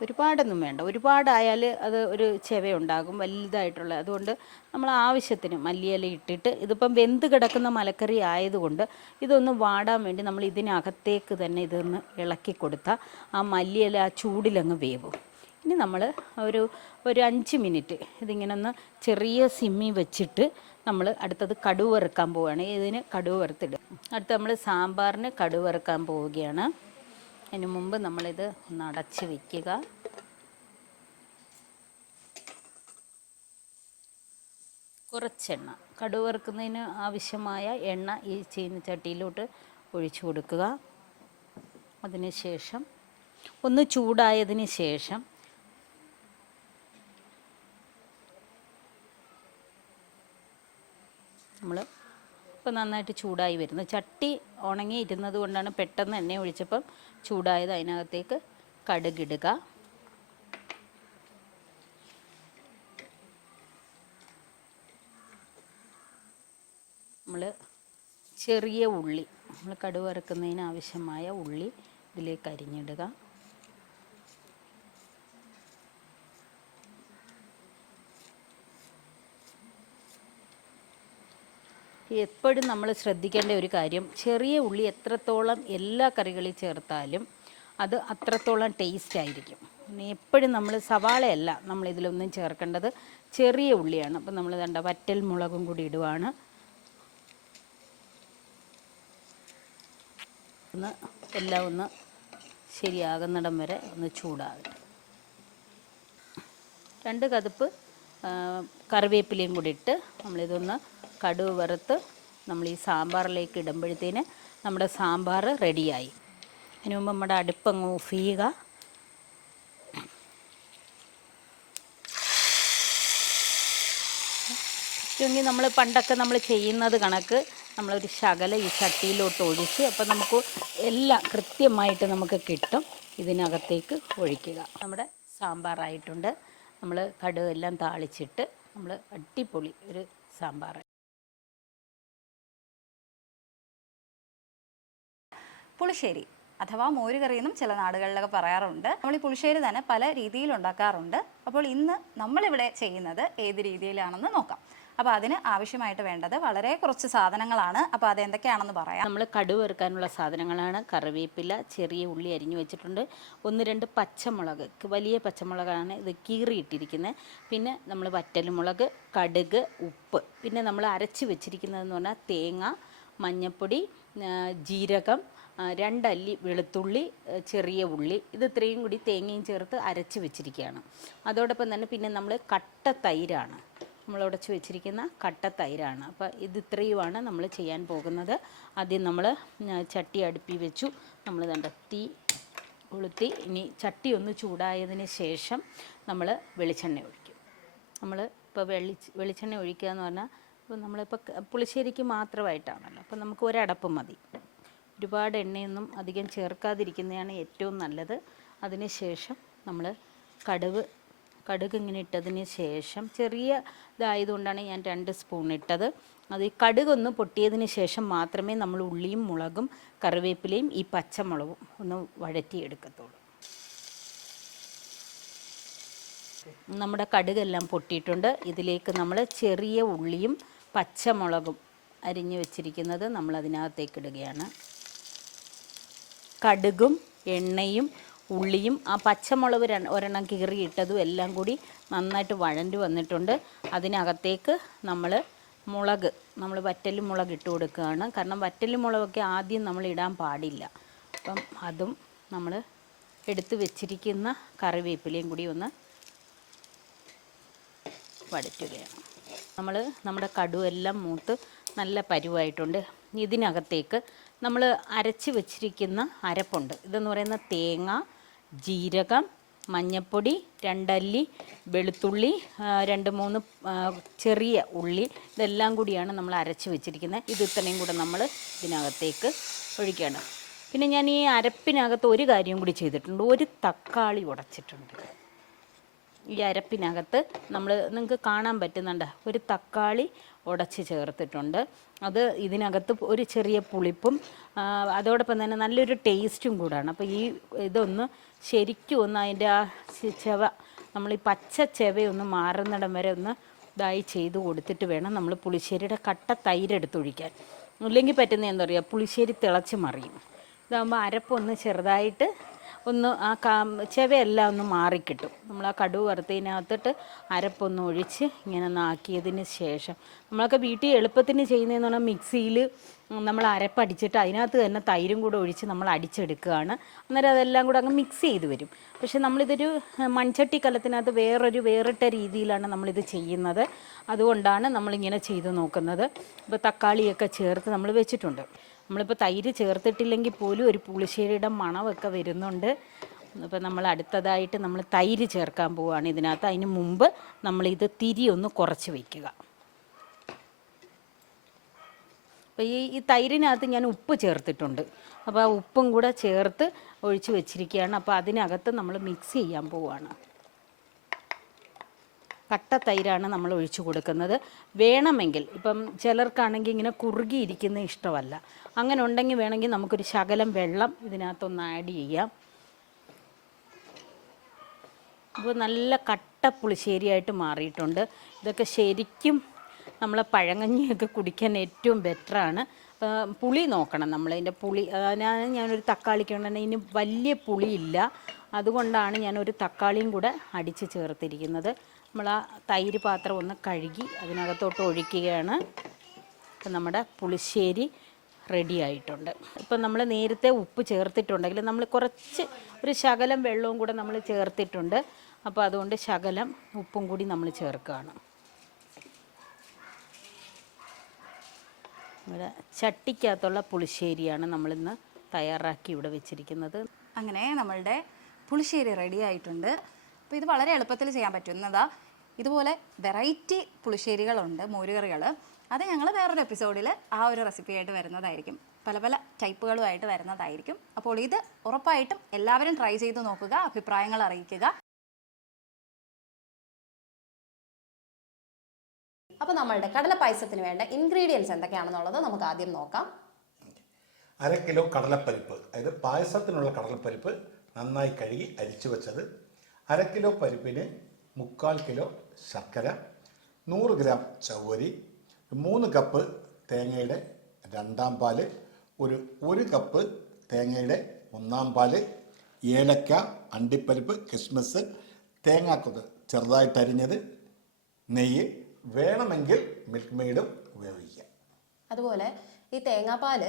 ഒരുപാടൊന്നും വേണ്ട, ഒരുപാടായാൽ അത് ഒരു ചെവയുണ്ടാകും വലുതായിട്ടുള്ള. അതുകൊണ്ട് നമ്മൾ ആവശ്യത്തിന് മല്ലിയില ഇട്ടിട്ട്, ഇതിപ്പം വെന്ത് കിടക്കുന്ന മലക്കറി ആയതുകൊണ്ട് ഇതൊന്ന് വാടാൻ വേണ്ടി നമ്മൾ ഇതിനകത്തേക്ക് തന്നെ ഇതൊന്ന് ഇളക്കി കൊടുത്താൽ ആ മല്ലിയില ആ ചൂടിലങ്ങ് വേവും. ഇനി നമ്മൾ ഒരു 5 മിനിറ്റ് ഇതിങ്ങനെ ഒന്ന് ചെറിയ സിമ്മി വെച്ചിട്ട് നമ്മൾ അടുത്തത് കടുക് വറുക്കാൻ പോവുകയാണ്. ഇതിന് കടുക് വറുത്തിടും. അടുത്ത് നമ്മൾ സാമ്പാറിന് കടുക് വറുക്കാൻ പോവുകയാണ്. അതിന് മുമ്പ് നമ്മളിത് ഒന്ന് അടച്ച് വയ്ക്കുക. കുറച്ചെണ്ണ, കടുക് വറുക്കുന്നതിന് ആവശ്യമായ എണ്ണ ഈ ചീനച്ചട്ടിയിലോട്ട് ഒഴിച്ചു കൊടുക്കുക. അതിന് ശേഷം ഒന്ന് ചൂടായതിന് ശേഷം നമ്മൾ ഇപ്പം നന്നായിട്ട് ചൂടായി വരുന്നു. ചട്ടി ഉണങ്ങി ഇരുന്നത് കൊണ്ടാണ് പെട്ടെന്ന് എണ്ണ ഒഴിച്ചപ്പം ചൂടായത്. അതിനകത്തേക്ക് കടുകിടുക. നമ്മൾ ചെറിയ ഉള്ളി, നമ്മൾ കടുക് വറുക്കുന്നതിന് ആവശ്യമായ ഉള്ളി ഇതിലേക്ക് അരിഞ്ഞിടുക. എപ്പോഴും നമ്മൾ ശ്രദ്ധിക്കേണ്ട ഒരു കാര്യം, ചെറിയ ഉള്ളി എത്രത്തോളം എല്ലാ കറികളിൽ ചേർത്താലും അത് അത്രത്തോളം ടേസ്റ്റ് ആയിരിക്കും. പിന്നെ എപ്പോഴും നമ്മൾ സവാളയല്ല നമ്മളിതിലൊന്നും ചേർക്കേണ്ടത്, ചെറിയ ഉള്ളിയാണ്. അപ്പം നമ്മൾ കണ്ട വറ്റൽ മുളകും കൂടി ഇടുവാണ്. എല്ലാം ഒന്ന് ശരിയാകുന്നിടം വരെ ഒന്ന് ചൂടാകട്ടെ. 2 കതുപ്പ് കറിവേപ്പിലയും കൂടി ഇട്ട് നമ്മളിതൊന്ന് കടുക് വറുത്ത് നമ്മൾ ഈ സാമ്പാറിലേക്ക് ഇടുമ്പോഴത്തേന് നമ്മുടെ സാമ്പാർ റെഡിയായി. അതിന് മുമ്പ് നമ്മുടെ അടുപ്പങ്ങ് ഓഫ് ചെയ്യുക. ഇല്ലെങ്കിൽ നമ്മൾ പണ്ടൊക്കെ നമ്മൾ ചെയ്യുന്നത് കണക്ക് നമ്മളൊരു ശകലം ഈ ചട്ടിയിലോട്ട് ഒഴിച്ച്, അപ്പോൾ നമുക്ക് എല്ലാം കൃത്യമായിട്ട് നമുക്ക് കിട്ടും. ഇതിനകത്തേക്ക് ഒഴിക്കുക. നമ്മുടെ സാമ്പാറായിട്ടുണ്ട്. നമ്മൾ കടുക് എല്ലാം താളിച്ചിട്ട് നമ്മൾ അടിപൊളി ഒരു സാമ്പാർ. പുളിശ്ശേരി അഥവാ മോരുകറി എന്നും ചില നാടുകളിലൊക്കെ പറയാറുണ്ട്. നമ്മൾ ഈ പുളിശ്ശേരി തന്നെ പല രീതിയിൽ ഉണ്ടാക്കാറുണ്ട്. അപ്പോൾ ഇന്ന് നമ്മളിവിടെ ചെയ്യുന്നത് ഏത് രീതിയിലാണെന്ന് നോക്കാം. അപ്പോൾ അതിന് ആവശ്യമായിട്ട് വേണ്ടത് വളരെ കുറച്ച് സാധനങ്ങളാണ്. അപ്പോൾ അതെന്തൊക്കെയാണെന്ന് പറയാം. നമ്മൾ കടുക് വറുക്കാനുള്ള സാധനങ്ങളാണ്: കറിവേപ്പില, ചെറിയ ഉള്ളി അരിഞ്ഞു വെച്ചിട്ടുണ്ട്, 1-2 പച്ചമുളക്, വലിയ പച്ചമുളകാണ് ഇത് കീറിയിട്ടിരിക്കുന്നത്, പിന്നെ നമ്മൾ വറ്റൽമുളക്, കടുക്, ഉപ്പ്, പിന്നെ നമ്മൾ അരച്ച് വെച്ചിരിക്കുന്നതെന്ന് പറഞ്ഞാൽ തേങ്ങ, മഞ്ഞൾപ്പൊടി, ജീരകം, 2 അല്ലി വെളുത്തുള്ളി, ചെറിയ ഉള്ളി, ഇത് ഇത്രയും കൂടി തേങ്ങയും ചേർത്ത് അരച്ച് വെച്ചിരിക്കുകയാണ്. അതോടൊപ്പം തന്നെ പിന്നെ നമ്മൾ കട്ട തൈരാണ്, നമ്മൾ ഉടച്ച് വെച്ചിരിക്കുന്ന കട്ട തൈരാണ്. അപ്പോൾ ഇത് ഇത്രയുമാണ് നമ്മൾ ചെയ്യാൻ പോകുന്നത്. ആദ്യം നമ്മൾ ചട്ടി അടുപ്പി വെച്ചു. നമ്മൾ കണ്ട തീ കൊളുത്തി. ഇനി ചട്ടി ഒന്ന് ചൂടായതിന് ശേഷം നമ്മൾ വെളിച്ചെണ്ണ ഒഴിക്കും. നമ്മൾ ഇപ്പോൾ വെളിച്ചെണ്ണ ഒഴിക്കുക എന്ന് പറഞ്ഞാൽ, ഇപ്പോൾ നമ്മളിപ്പോൾ പുളിശ്ശേരിക്ക് മാത്രമായിട്ടാണല്ലോ, അപ്പോൾ നമുക്ക് ഒരടപ്പ് മതി. ഒരുപാട് എണ്ണയൊന്നും അധികം ചേർക്കാതിരിക്കുന്നതാണ് ഏറ്റവും നല്ലത്. അതിന് ശേഷം നമ്മൾ കടുക് ഇങ്ങനെ ഇട്ടതിന് ശേഷം, ചെറിയ ഇതായതുകൊണ്ടാണ് ഞാൻ 2 സ്പൂൺ ഇട്ടത്. അത് ഈ കടുകൊന്ന് പൊട്ടിയതിന് ശേഷം മാത്രമേ നമ്മൾ ഉള്ളിയും മുളകും കറിവേപ്പിലയും ഈ പച്ചമുളകും ഒന്ന് വഴറ്റിയെടുക്കത്തുള്ളൂ. നമ്മുടെ കടുകെല്ലാം പൊട്ടിയിട്ടുണ്ട്. ഇതിലേക്ക് നമ്മൾ ചെറിയ ഉള്ളിയും പച്ചമുളകും അരിഞ്ഞു വെച്ചിരിക്കുന്നത് നമ്മൾ അതിനകത്തേക്ക് ഇടുകയാണ്. കടുകും എണ്ണയും ഉള്ളിയും ആ പച്ചമുളക് ഒരെണ്ണം കീറിയിട്ടതും എല്ലാം കൂടി നന്നായിട്ട് വഴണ്ടി വന്നിട്ടുണ്ട്. അതിനകത്തേക്ക് നമ്മൾ വറ്റൽ മുളക് ഇട്ട് കൊടുക്കുകയാണ്. കാരണം വറ്റൽ മുളകൊക്കെ ആദ്യം നമ്മൾ ഇടാൻ പാടില്ല. അപ്പം അതും നമ്മൾ എടുത്ത് വെച്ചിരിക്കുന്ന കറിവേപ്പിലയും കൂടി ഒന്ന് വഴറ്റുകയാണ്. നമ്മുടെ കടുവെല്ലാം മൂത്ത് നല്ല പരുവായിട്ടുണ്ട്. ഇതിനകത്തേക്ക് നമ്മൾ അരച്ച് വെച്ചിരിക്കുന്ന അരപ്പുണ്ട്. ഇതെന്ന് പറയുന്ന തേങ്ങ, ജീരകം, മഞ്ഞൾപ്പൊടി, 2 അല്ലി വെളുത്തുള്ളി, 2-3 ചെറിയ ഉള്ളി, ഇതെല്ലാം കൂടിയാണ് നമ്മൾ അരച്ച് വെച്ചിരിക്കുന്നത്. ഇത് ഇത്രയും കൂടെ നമ്മൾ ഇതിനകത്തേക്ക് ഒഴിക്കണം. പിന്നെ ഞാൻ ഈ അരപ്പിനകത്ത് ഒരു കാര്യം കൂടി ചെയ്തിട്ടുണ്ട്. ഒരു തക്കാളി ഉടച്ചിട്ടുണ്ട്. ഈ അരപ്പിനകത്ത് നിങ്ങൾക്ക് കാണാൻ പറ്റുന്നുണ്ട്, ഒരു തക്കാളി ഉടച്ച് ചേർത്തിട്ടുണ്ട്. അത് ഇതിനകത്ത് ഒരു ചെറിയ പുളിപ്പും അതോടൊപ്പം തന്നെ നല്ലൊരു ടേസ്റ്റും കൂടാണ്. അപ്പോൾ ഇതൊന്ന് ശരിക്കും ഒന്ന് അതിൻ്റെ ആ ചെവ, നമ്മൾ ഈ പച്ച ചെവയൊന്ന് മാറുന്നിടം വരെ ഒന്ന് ഇതായി ചെയ്ത് കൊടുത്തിട്ട് വേണം നമ്മൾ പുളിശ്ശേരിയുടെ കട്ട തൈര് എടുത്തൊഴിക്കാൻ. ഇല്ലെങ്കിൽ പറ്റുന്ന എന്താ പറയുക, പുളിശ്ശേരി തിളച്ച് മറിയും. ഇതാകുമ്പോൾ അരപ്പൊന്ന് ചെറുതായിട്ട് ഒന്ന് ആ ചെവയെല്ലാം ഒന്ന് മാറിക്കിട്ടും. നമ്മൾ ആ കടുക് വറുത്തതിനകത്തിട്ട് അരപ്പൊന്ന് ഒഴിച്ച് ഇങ്ങനെ ഒന്ന് ആക്കിയതിന് ശേഷം, നമ്മളൊക്കെ വീട്ടിൽ എളുപ്പത്തിന് ചെയ്യുന്നതെന്ന് പറഞ്ഞാൽ മിക്സിയിൽ നമ്മൾ അരപ്പടിച്ചിട്ട് അതിനകത്ത് തന്നെ തൈരും കൂടെ ഒഴിച്ച് നമ്മൾ അടിച്ചെടുക്കുകയാണ്. അന്നേരം അതെല്ലാം കൂടെ അങ്ങ് മിക്സ് ചെയ്ത് വരും. പക്ഷെ നമ്മളിതൊരു മൺചട്ടി കലത്തിനകത്ത് വേറിട്ട രീതിയിലാണ് നമ്മളിത് ചെയ്യുന്നത്. അതുകൊണ്ടാണ് നമ്മളിങ്ങനെ ചെയ്ത് നോക്കുന്നത്. ഇപ്പോൾ തക്കാളിയൊക്കെ ചേർത്ത് നമ്മൾ വെച്ചിട്ടുണ്ട്. നമ്മളിപ്പോൾ തൈര് ചേർത്തിട്ടില്ലെങ്കിൽ പോലും ഒരു പുളിശ്ശേരിയുടെ മണമൊക്കെ വരുന്നുണ്ട്. അപ്പോൾ നമ്മൾ അടുത്തതായിട്ട് നമ്മൾ തൈര് ചേർക്കാൻ പോവുകയാണ് ഇതിനകത്ത്. അതിന് മുമ്പ് നമ്മളിത് തിരി ഒന്ന് കുറച്ച് വയ്ക്കുക. അപ്പോൾ ഈ തൈരിനകത്ത് ഞാൻ ഉപ്പ് ചേർത്തിട്ടുണ്ട്. അപ്പോൾ ആ ഉപ്പും കൂടെ ചേർത്ത് ഒഴിച്ച് വെച്ചിരിക്കുകയാണ്. അപ്പോൾ അതിനകത്ത് നമ്മൾ മിക്സ് ചെയ്യാൻ പോവുകയാണ്. കട്ട തൈരാണ് നമ്മൾ ഒഴിച്ചു കൊടുക്കുന്നത്. വേണമെങ്കിൽ ഇപ്പം ചിലർക്കാണെങ്കിൽ ഇങ്ങനെ കുറുകിയിരിക്കുന്ന ഇഷ്ടമല്ല. അങ്ങനെ ഉണ്ടെങ്കിൽ വേണമെങ്കിൽ നമുക്കൊരു ശകലം വെള്ളം ഇതിനകത്തൊന്ന് ആഡ് ചെയ്യാം. അപ്പോൾ നല്ല കട്ട പുളിശ്ശേരിയായിട്ട് മാറിയിട്ടുണ്ട്. ഇതൊക്കെ ശരിക്കും നമ്മളെ പഴങ്കഞ്ഞിയൊക്കെ കുടിക്കാൻ ഏറ്റവും ബെറ്ററാണ്. പുളി നോക്കണം നമ്മളതിൻ്റെ പുളി. ഞാനൊരു തക്കാളിക്ക് ഉണ്ടെങ്കിൽ ഇതിന് വലിയ പുളിയില്ല. അതുകൊണ്ടാണ് ഞാനൊരു തക്കാളിയും കൂടെ അടിച്ച് ചേർത്തിരിക്കുന്നത്. നമ്മൾ ആ തൈര് പാത്രം ഒന്ന് കഴുകി അതിനകത്തോട്ട് ഒഴിക്കുകയാണ്. അപ്പം നമ്മുടെ പുളിശ്ശേരി റെഡി ആയിട്ടുണ്ട്. ഇപ്പം നമ്മൾ നേരത്തെ ഉപ്പ് ചേർത്തിട്ടുണ്ടെങ്കിൽ നമ്മൾ ഒരു ശകലം വെള്ളവും കൂടെ നമ്മൾ ചേർത്തിട്ടുണ്ട്. അപ്പോൾ അതുകൊണ്ട് ശകലം ഉപ്പും കൂടി നമ്മൾ ചേർക്കുകയാണ്. ഇവിടെ ചട്ടിക്കകത്തുള്ള പുളിശ്ശേരിയാണ് നമ്മളിന്ന് തയ്യാറാക്കി ഇവിടെ വെച്ചിരിക്കുന്നത്. അങ്ങനെ നമ്മളുടെ പുളിശ്ശേരി റെഡി ആയിട്ടുണ്ട്. അപ്പോൾ ഇത് വളരെ എളുപ്പത്തിൽ ചെയ്യാൻ പറ്റുന്നതാ. ഇതുപോലെ വെറൈറ്റി പുളിശ്ശേരികളുണ്ട്, മോരുകറികൾ. അത് ഞങ്ങൾ വേറൊരു എപ്പിസോഡിൽ ആ ഒരു റെസിപ്പിയായിട്ട് വരുന്നതായിരിക്കും. പല ടൈപ്പുകളുമായിട്ട് വരുന്നതായിരിക്കും. അപ്പോൾ ഇത് ഉറപ്പായിട്ടും എല്ലാവരും ട്രൈ ചെയ്ത് നോക്കുക, അഭിപ്രായങ്ങൾ അറിയിക്കുക. അപ്പോൾ നമ്മളുടെ കടല പായസത്തിന് വേണ്ട ഇൻഗ്രീഡിയൻസ് എന്തൊക്കെയാണെന്നുള്ളത് നമുക്ക് ആദ്യം നോക്കാം. 1/2 കിലോ കടലപ്പരിപ്പ്, അതായത് പായസത്തിനുള്ള കടലപ്പരിപ്പ് നന്നായി കഴുകി അരിച്ചു വെച്ചത്. 1/2 കിലോ പരിപ്പിന് 3/4 കിലോ ശർക്കര, 100 ഗ്രാം ചവ്വരി, 3 കപ്പ് തേങ്ങയുടെ 2ാം പാല്, 1 കപ്പ് തേങ്ങയുടെ 1ാം പാല്, ഏലക്ക, അണ്ടിപ്പരിപ്പ്, കിസ്മിസ്, തേങ്ങാക്കൊത്ത് ചെറുതായിട്ടരിഞ്ഞത്, നെയ്യ്, വേണമെങ്കിൽ മിൽക്ക് മെയ്ഡും ഉപയോഗിക്കാം. അതുപോലെ ഈ തേങ്ങാപ്പാൽ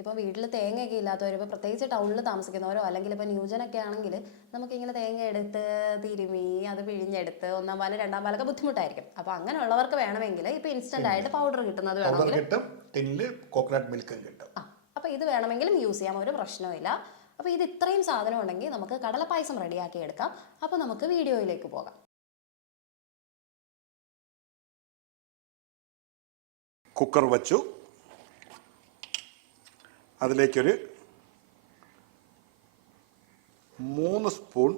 ഇപ്പോൾ വീട്ടിൽ തേങ്ങയൊക്കെ ഇല്ലാത്തവർ, ഇപ്പോൾ പ്രത്യേകിച്ച് ടൗണിൽ താമസിക്കുന്നവരോ അല്ലെങ്കിൽ ഇപ്പോൾ ന്യൂജനൊക്കെ ആണെങ്കിൽ നമുക്കിങ്ങനെ തേങ്ങ എടുത്ത് തിരുമി അത് പിഴിഞ്ഞെടുത്ത് 1ാം പാല് 2ാം പാലൊക്കെ ബുദ്ധിമുട്ടായിരിക്കും. അപ്പോൾ അങ്ങനെയുള്ളവർക്ക് വേണമെങ്കിൽ ഇപ്പോൾ ഇൻസ്റ്റൻ്റ് ആയിട്ട് പൗഡർ കിട്ടുന്നത് വേണമെങ്കിൽ കോക്കനട്ട് മിൽക്കും കിട്ടും. അപ്പോൾ ഇത് വേണമെങ്കിലും യൂസ് ചെയ്യാം, ഒരു പ്രശ്നവുമില്ല. അപ്പോൾ ഇത് ഇത്രയും സാധനം ഉണ്ടെങ്കിൽ നമുക്ക് കടലപ്പായസം റെഡിയാക്കി എടുക്കാം. അപ്പോൾ നമുക്ക് വീഡിയോയിലേക്ക് പോകാം. കുക്കർ വച്ചു, അതിലേക്കൊരു 3 സ്പൂൺ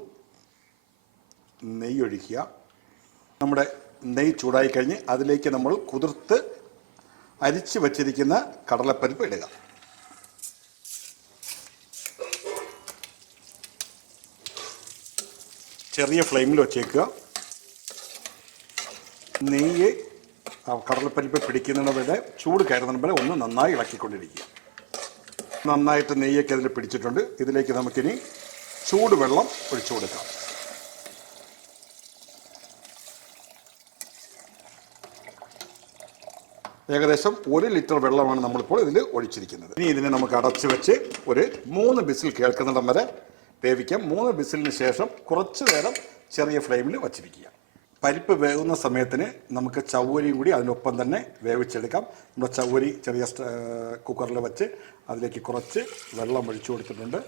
നെയ്യ് ഒഴിക്കുക. നമ്മുടെ നെയ്യ് ചൂടായി കഴിഞ്ഞ് അതിലേക്ക് നമ്മൾ കുതിർത്ത് അരിച്ച് വച്ചിരിക്കുന്ന കടലപ്പരിപ്പ് ഇടുക. ചെറിയ ഫ്ലെയിമിൽ വച്ചേക്കുക. നെയ്യ് കടലപ്പരിപ്പ് പിടിക്കുന്നതിന് വരെ ചൂട് കയറുന്നതിന് വരെ ഒന്ന് നന്നായി ഇളക്കിക്കൊണ്ടിരിക്കുക. നന്നായിട്ട് നെയ്യൊക്കെ അതിൽ പിടിച്ചിട്ടുണ്ട്. ഇതിലേക്ക് നമുക്കിനി ചൂടുവെള്ളം ഒഴിച്ചു കൊടുക്കാം. ഏകദേശം 1 ലിറ്റർ വെള്ളമാണ് നമ്മളിപ്പോൾ ഇതിൽ ഒഴിച്ചിരിക്കുന്നത്. ഇനി ഇതിനെ നമുക്ക് അടച്ചു വെച്ച് ഒരു 3 വിസിൽ കേൾക്കുന്നിടം വരെ വേവിക്കാം. 3 വിസിലിന് ശേഷം കുറച്ച് നേരം ചെറിയ ഫ്ലെയിമിൽ വച്ചിരിക്കുക. പരിപ്പ് വേകുന്ന സമയത്തിന് നമുക്ക് ചവ്വരിയും കൂടി അതിനൊപ്പം തന്നെ വേവിച്ചെടുക്കാം. നമ്മുടെ ചവ്വരി ചെറിയ കുക്കറിൽ വെച്ച് അതിലേക്ക് കുറച്ച് വെള്ളം ഒഴിച്ചു കൊടുത്തിട്ടുണ്ട്.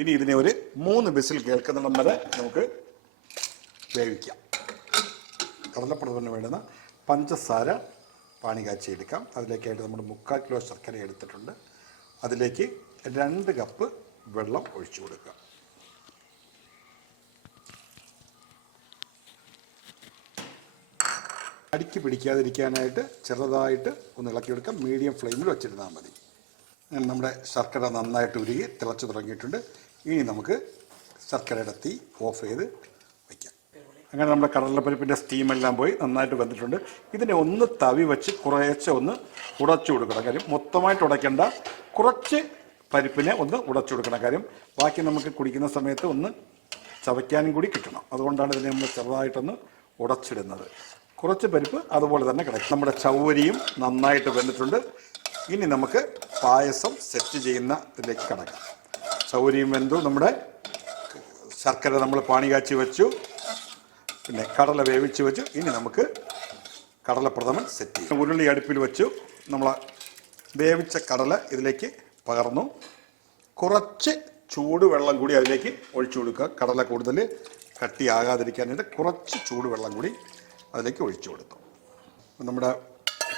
ഇനി ഇതിനെ ഒരു 3 വിസിൽ കേൾക്കുന്നിടം വരെ നമുക്ക് വേവിക്കാം. കടലപ്രഥമന് വേണ്ടുന്ന പഞ്ചസാര പാനി കാച്ചിയെടുക്കാം. അതിലേക്കായിട്ട് നമ്മൾ 3/4 കിലോ ശർക്കര എടുത്തിട്ടുണ്ട്. അതിലേക്ക് 2 കപ്പ് വെള്ളം ഒഴിച്ചു കൊടുക്കുക. അടിക്ക് പിടിക്കാതിരിക്കാനായിട്ട് ചെറുതായിട്ട് ഒന്ന് ഇളക്കിയെടുക്കാം. മീഡിയം ഫ്ലെയിമിൽ വെച്ചിരുന്നാൽ മതി. നമ്മുടെ ശർക്കര നന്നായിട്ട് ഉരുകി തിളച്ച് തുടങ്ങിയിട്ടുണ്ട്. ഇനി നമുക്ക് ശർക്കരയുടെ തീ ഓഫ് ചെയ്ത് വയ്ക്കാം. അങ്ങനെ നമ്മുടെ കടലപ്പരിപ്പിൻ്റെ സ്റ്റീമെല്ലാം പോയി നന്നായിട്ട് വെന്തിട്ടുണ്ട്. ഇതിനെ ഒന്ന് തവി വെച്ച് കുറേശ്ശെ ഒന്ന് ഉടച്ചു കൊടുക്കണം. കാര്യം മൊത്തമായിട്ട് ഉടയ്ക്കേണ്ട, കുറച്ച് പരിപ്പിനെ ഒന്ന് ഉടച്ചു കൊടുക്കണം. കാര്യം ബാക്കി നമുക്ക് കുടിക്കുന്ന സമയത്ത് ഒന്ന് ചവയ്ക്കാനും കൂടി കിട്ടണം. അതുകൊണ്ടാണ് ഇതിനെ നമ്മൾ ചെറുതായിട്ടൊന്ന് ഉടച്ചിടുന്നത്. കുറച്ച് പരിപ്പ് അതുപോലെ തന്നെ കിടക്കും. നമ്മുടെ ചവ്വരിയും നന്നായിട്ട് വെന്തിട്ടുണ്ട്. ഇനി നമുക്ക് പായസം സെറ്റ് ചെയ്യുന്ന ഇതിലേക്ക് കിടക്കാം. ചവ്വരിയും വെന്തു, നമ്മുടെ ശർക്കര നമ്മൾ പാനി കാച്ചി വെച്ചു, പിന്നെ കടല വേവിച്ച് വെച്ചു. ഇനി നമുക്ക് കടലപ്രഥമൻ സെറ്റ് ചെയ്യും. ഉരുളി അടുപ്പിൽ വെച്ചു. നമ്മൾ വേവിച്ച കടല ഇതിലേക്ക് പകർന്നു. കുറച്ച് ചൂടുവെള്ളം കൂടി അതിലേക്ക് ഒഴിച്ചു കൊടുക്കുക. കടല കൂടുതൽ കട്ടിയാകാതിരിക്കാനായിട്ട് കുറച്ച് ചൂടുവെള്ളം കൂടി അതിലേക്ക് ഒഴിച്ചു കൊടുത്തു. നമ്മുടെ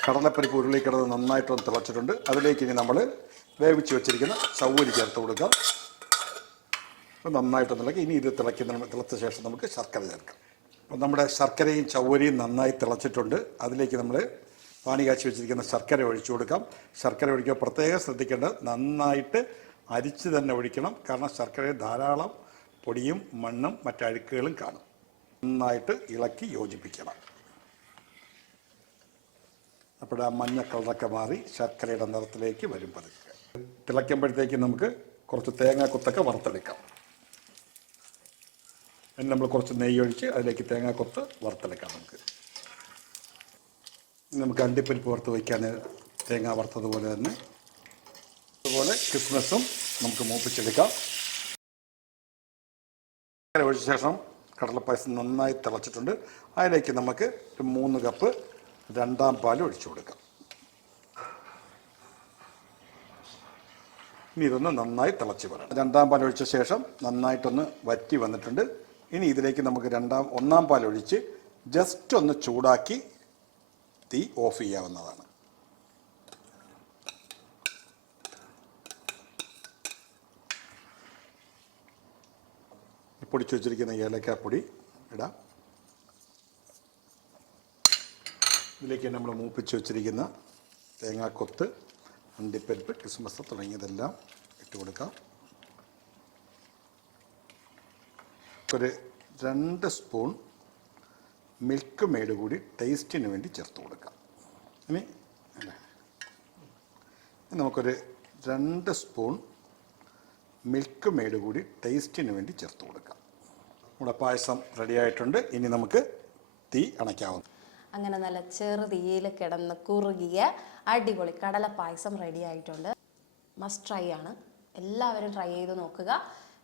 കടലപ്പരിപ്പ് ഉരുളി കിടന്ന് നന്നായിട്ടൊന്ന് തിളച്ചിട്ടുണ്ട്. അതിലേക്ക് ഇനി നമ്മൾ വേവിച്ച് വെച്ചിരിക്കുന്ന ചവ്വരി ചേർത്ത് കൊടുക്കുക. അപ്പോൾ നന്നായിട്ടൊന്ന് ഇളക്കി. ഇനി ഇത് തിളച്ച ശേഷം നമുക്ക് ശർക്കര ചേർക്കാം. അപ്പോൾ നമ്മുടെ ശർക്കരയും ചവ്വരിയും നന്നായി തിളച്ചിട്ടുണ്ട്. അതിലേക്ക് നമ്മൾ പാനി കാച്ചി വെച്ചിരിക്കുന്ന ശർക്കര ഒഴിച്ചു കൊടുക്കാം. ശർക്കര ഒഴിക്കുക പ്രത്യേകം ശ്രദ്ധിക്കേണ്ടത്, നന്നായിട്ട് അരിച്ച് തന്നെ ഒഴിക്കണം. കാരണം ശർക്കരയിൽ ധാരാളം പൊടിയും മണ്ണും മറ്റഴുക്കുകളും കാണും. നന്നായിട്ട് ഇളക്കി യോജിപ്പിക്കണം. അപ്പോൾ ആ മഞ്ഞ കളറൊക്കെ മാറി ശർക്കരയുടെ നിറത്തിലേക്ക് വരും. പതുക്കെ തിളയ്ക്കുമ്പോഴത്തേക്ക് നമുക്ക് കുറച്ച് തേങ്ങാക്കൊത്തൊക്കെ വറുത്തെടുക്കാം. അതിന് നമ്മൾ കുറച്ച് നെയ്യ് ഒഴിച്ച് അതിലേക്ക് തേങ്ങാക്കൊത്ത് വറുത്തെടുക്കാം. നമുക്ക് അണ്ടിപ്പരിപ്പ് വറുത്ത് വയ്ക്കാൻ തേങ്ങ വറുത്തതുപോലെ തന്നെ അതുപോലെ കിസ്മിസും നമുക്ക് മൂപ്പിച്ചെടുക്കാം. ഒഴിച്ച ശേഷം കടലപ്പായസം നന്നായി തിളച്ചിട്ടുണ്ട്. അതിലേക്ക് നമുക്ക് 3 കപ്പ് 2ാം പാൽ ഒഴിച്ചു കൊടുക്കാം. ഇനി ഇതൊന്ന് നന്നായി തിളച്ച് വരണം. 2ാം പാൽ ഒഴിച്ച ശേഷം നന്നായിട്ടൊന്ന് വറ്റി വന്നിട്ടുണ്ട്. ഇനി ഇതിലേക്ക് നമുക്ക് 1ാം പാൽ ഒഴിച്ച് ജസ്റ്റ് ഒന്ന് ചൂടാക്കി തീ ഓഫ് ചെയ്യാവുന്നതാണ്. പൊടിച്ചു വച്ചിരിക്കുന്ന ഏലക്കാപ്പൊടി ഇടാം. ഇതിലേക്ക് നമ്മൾ മൂപ്പിച്ച് വെച്ചിരിക്കുന്ന തേങ്ങാക്കൊത്ത്, അണ്ടിപ്പരിപ്പ്, കിസ്മസ് തുടങ്ങിയതെല്ലാം ഇട്ട് കൊടുക്കാം. ഒരു 2 സ്പൂൺ മിൽക്ക് മെയ്ഡ് കൂടി ടേസ്റ്റിന് വേണ്ടി ചേർത്ത് കൊടുക്കാം. ഇനി നമുക്കൊരു 2 സ്പൂൺ മിൽക്ക് മെയ്ഡ് കൂടി ടേസ്റ്റിന് വേണ്ടി ചേർത്ത് കൊടുക്കാം. നമ്മുടെ പായസം റെഡിയായിട്ടുണ്ട്. ഇനി നമുക്ക് തീ അണയ്ക്കാവുന്നു. അങ്ങനെ നല്ല ചെറുതീയിൽ കിടന്ന് കുറുകിയ അടിപൊളി കടല പായസം റെഡി ആയിട്ടുണ്ട്. മസ്റ്റ് ട്രൈ ആണ്. എല്ലാവരും ട്രൈ ചെയ്ത് നോക്കുക,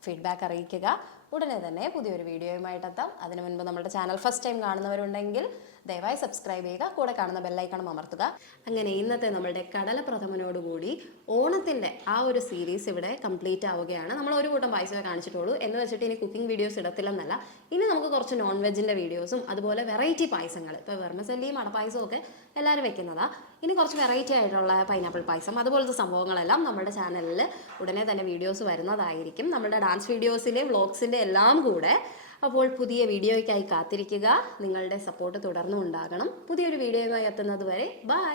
ഫീഡ്ബാക്ക് അറിയിക്കുക. ഉടനെ തന്നെ പുതിയൊരു വീഡിയോയുമായിട്ടെത്താം. അതിനു മുൻപ് നമ്മുടെ ചാനൽ ഫസ്റ്റ് ടൈം കാണുന്നവരുണ്ടെങ്കിൽ ദയവായി സബ്സ്ക്രൈബ് ചെയ്യുക, കൂടെ കാണുന്ന ബെല്ലൈക്കണം അമർത്തുക. അങ്ങനെ ഇന്നത്തെ നമ്മളുടെ കടലപ്രഥമനോടുകൂടി ഓണത്തിൻ്റെ ആ ഒരു സീരീസ് ഇവിടെ കംപ്ലീറ്റ് ആവുകയാണ്. നമ്മൾ ഒരു കൂട്ടം പായസമേ കാണിച്ചിട്ടുള്ളൂ എന്ന് വെച്ചിട്ട് ഇനി കുക്കിംഗ് വീഡിയോസ് ഇടത്തില്ലെന്നല്ല. ഇനി നമുക്ക് കുറച്ച് നോൺ വെജിൻ്റെ വീഡിയോസും അതുപോലെ വെറൈറ്റി പായസങ്ങൾ, ഇപ്പോൾ വെർമസല്ലിയും അടപ്പായസവും ഒക്കെ എല്ലാവരും വെക്കുന്നതാണ്. ഇനി കുറച്ച് വെറൈറ്റി ആയിട്ടുള്ള പൈനാപ്പിൾ പായസം അതുപോലത്തെ സംഭവങ്ങളെല്ലാം നമ്മുടെ ചാനലിൽ ഉടനെ തന്നെ വീഡിയോസ് വരുന്നതായിരിക്കും. നമ്മുടെ ഡാൻസ് വീഡിയോസിലെ വ്ളോഗ്സിൻ്റെ എല്ലാം കൂടെ. അപ്പോൾ പുതിയ വീഡിയോയ്ക്കായി കാത്തിരിക്കുക. നിങ്ങളുടെ സപ്പോർട്ട് തുടർന്നും ഉണ്ടാകണം. പുതിയൊരു വീഡിയോയുമായി എത്തുന്നത് വരെ ബൈ.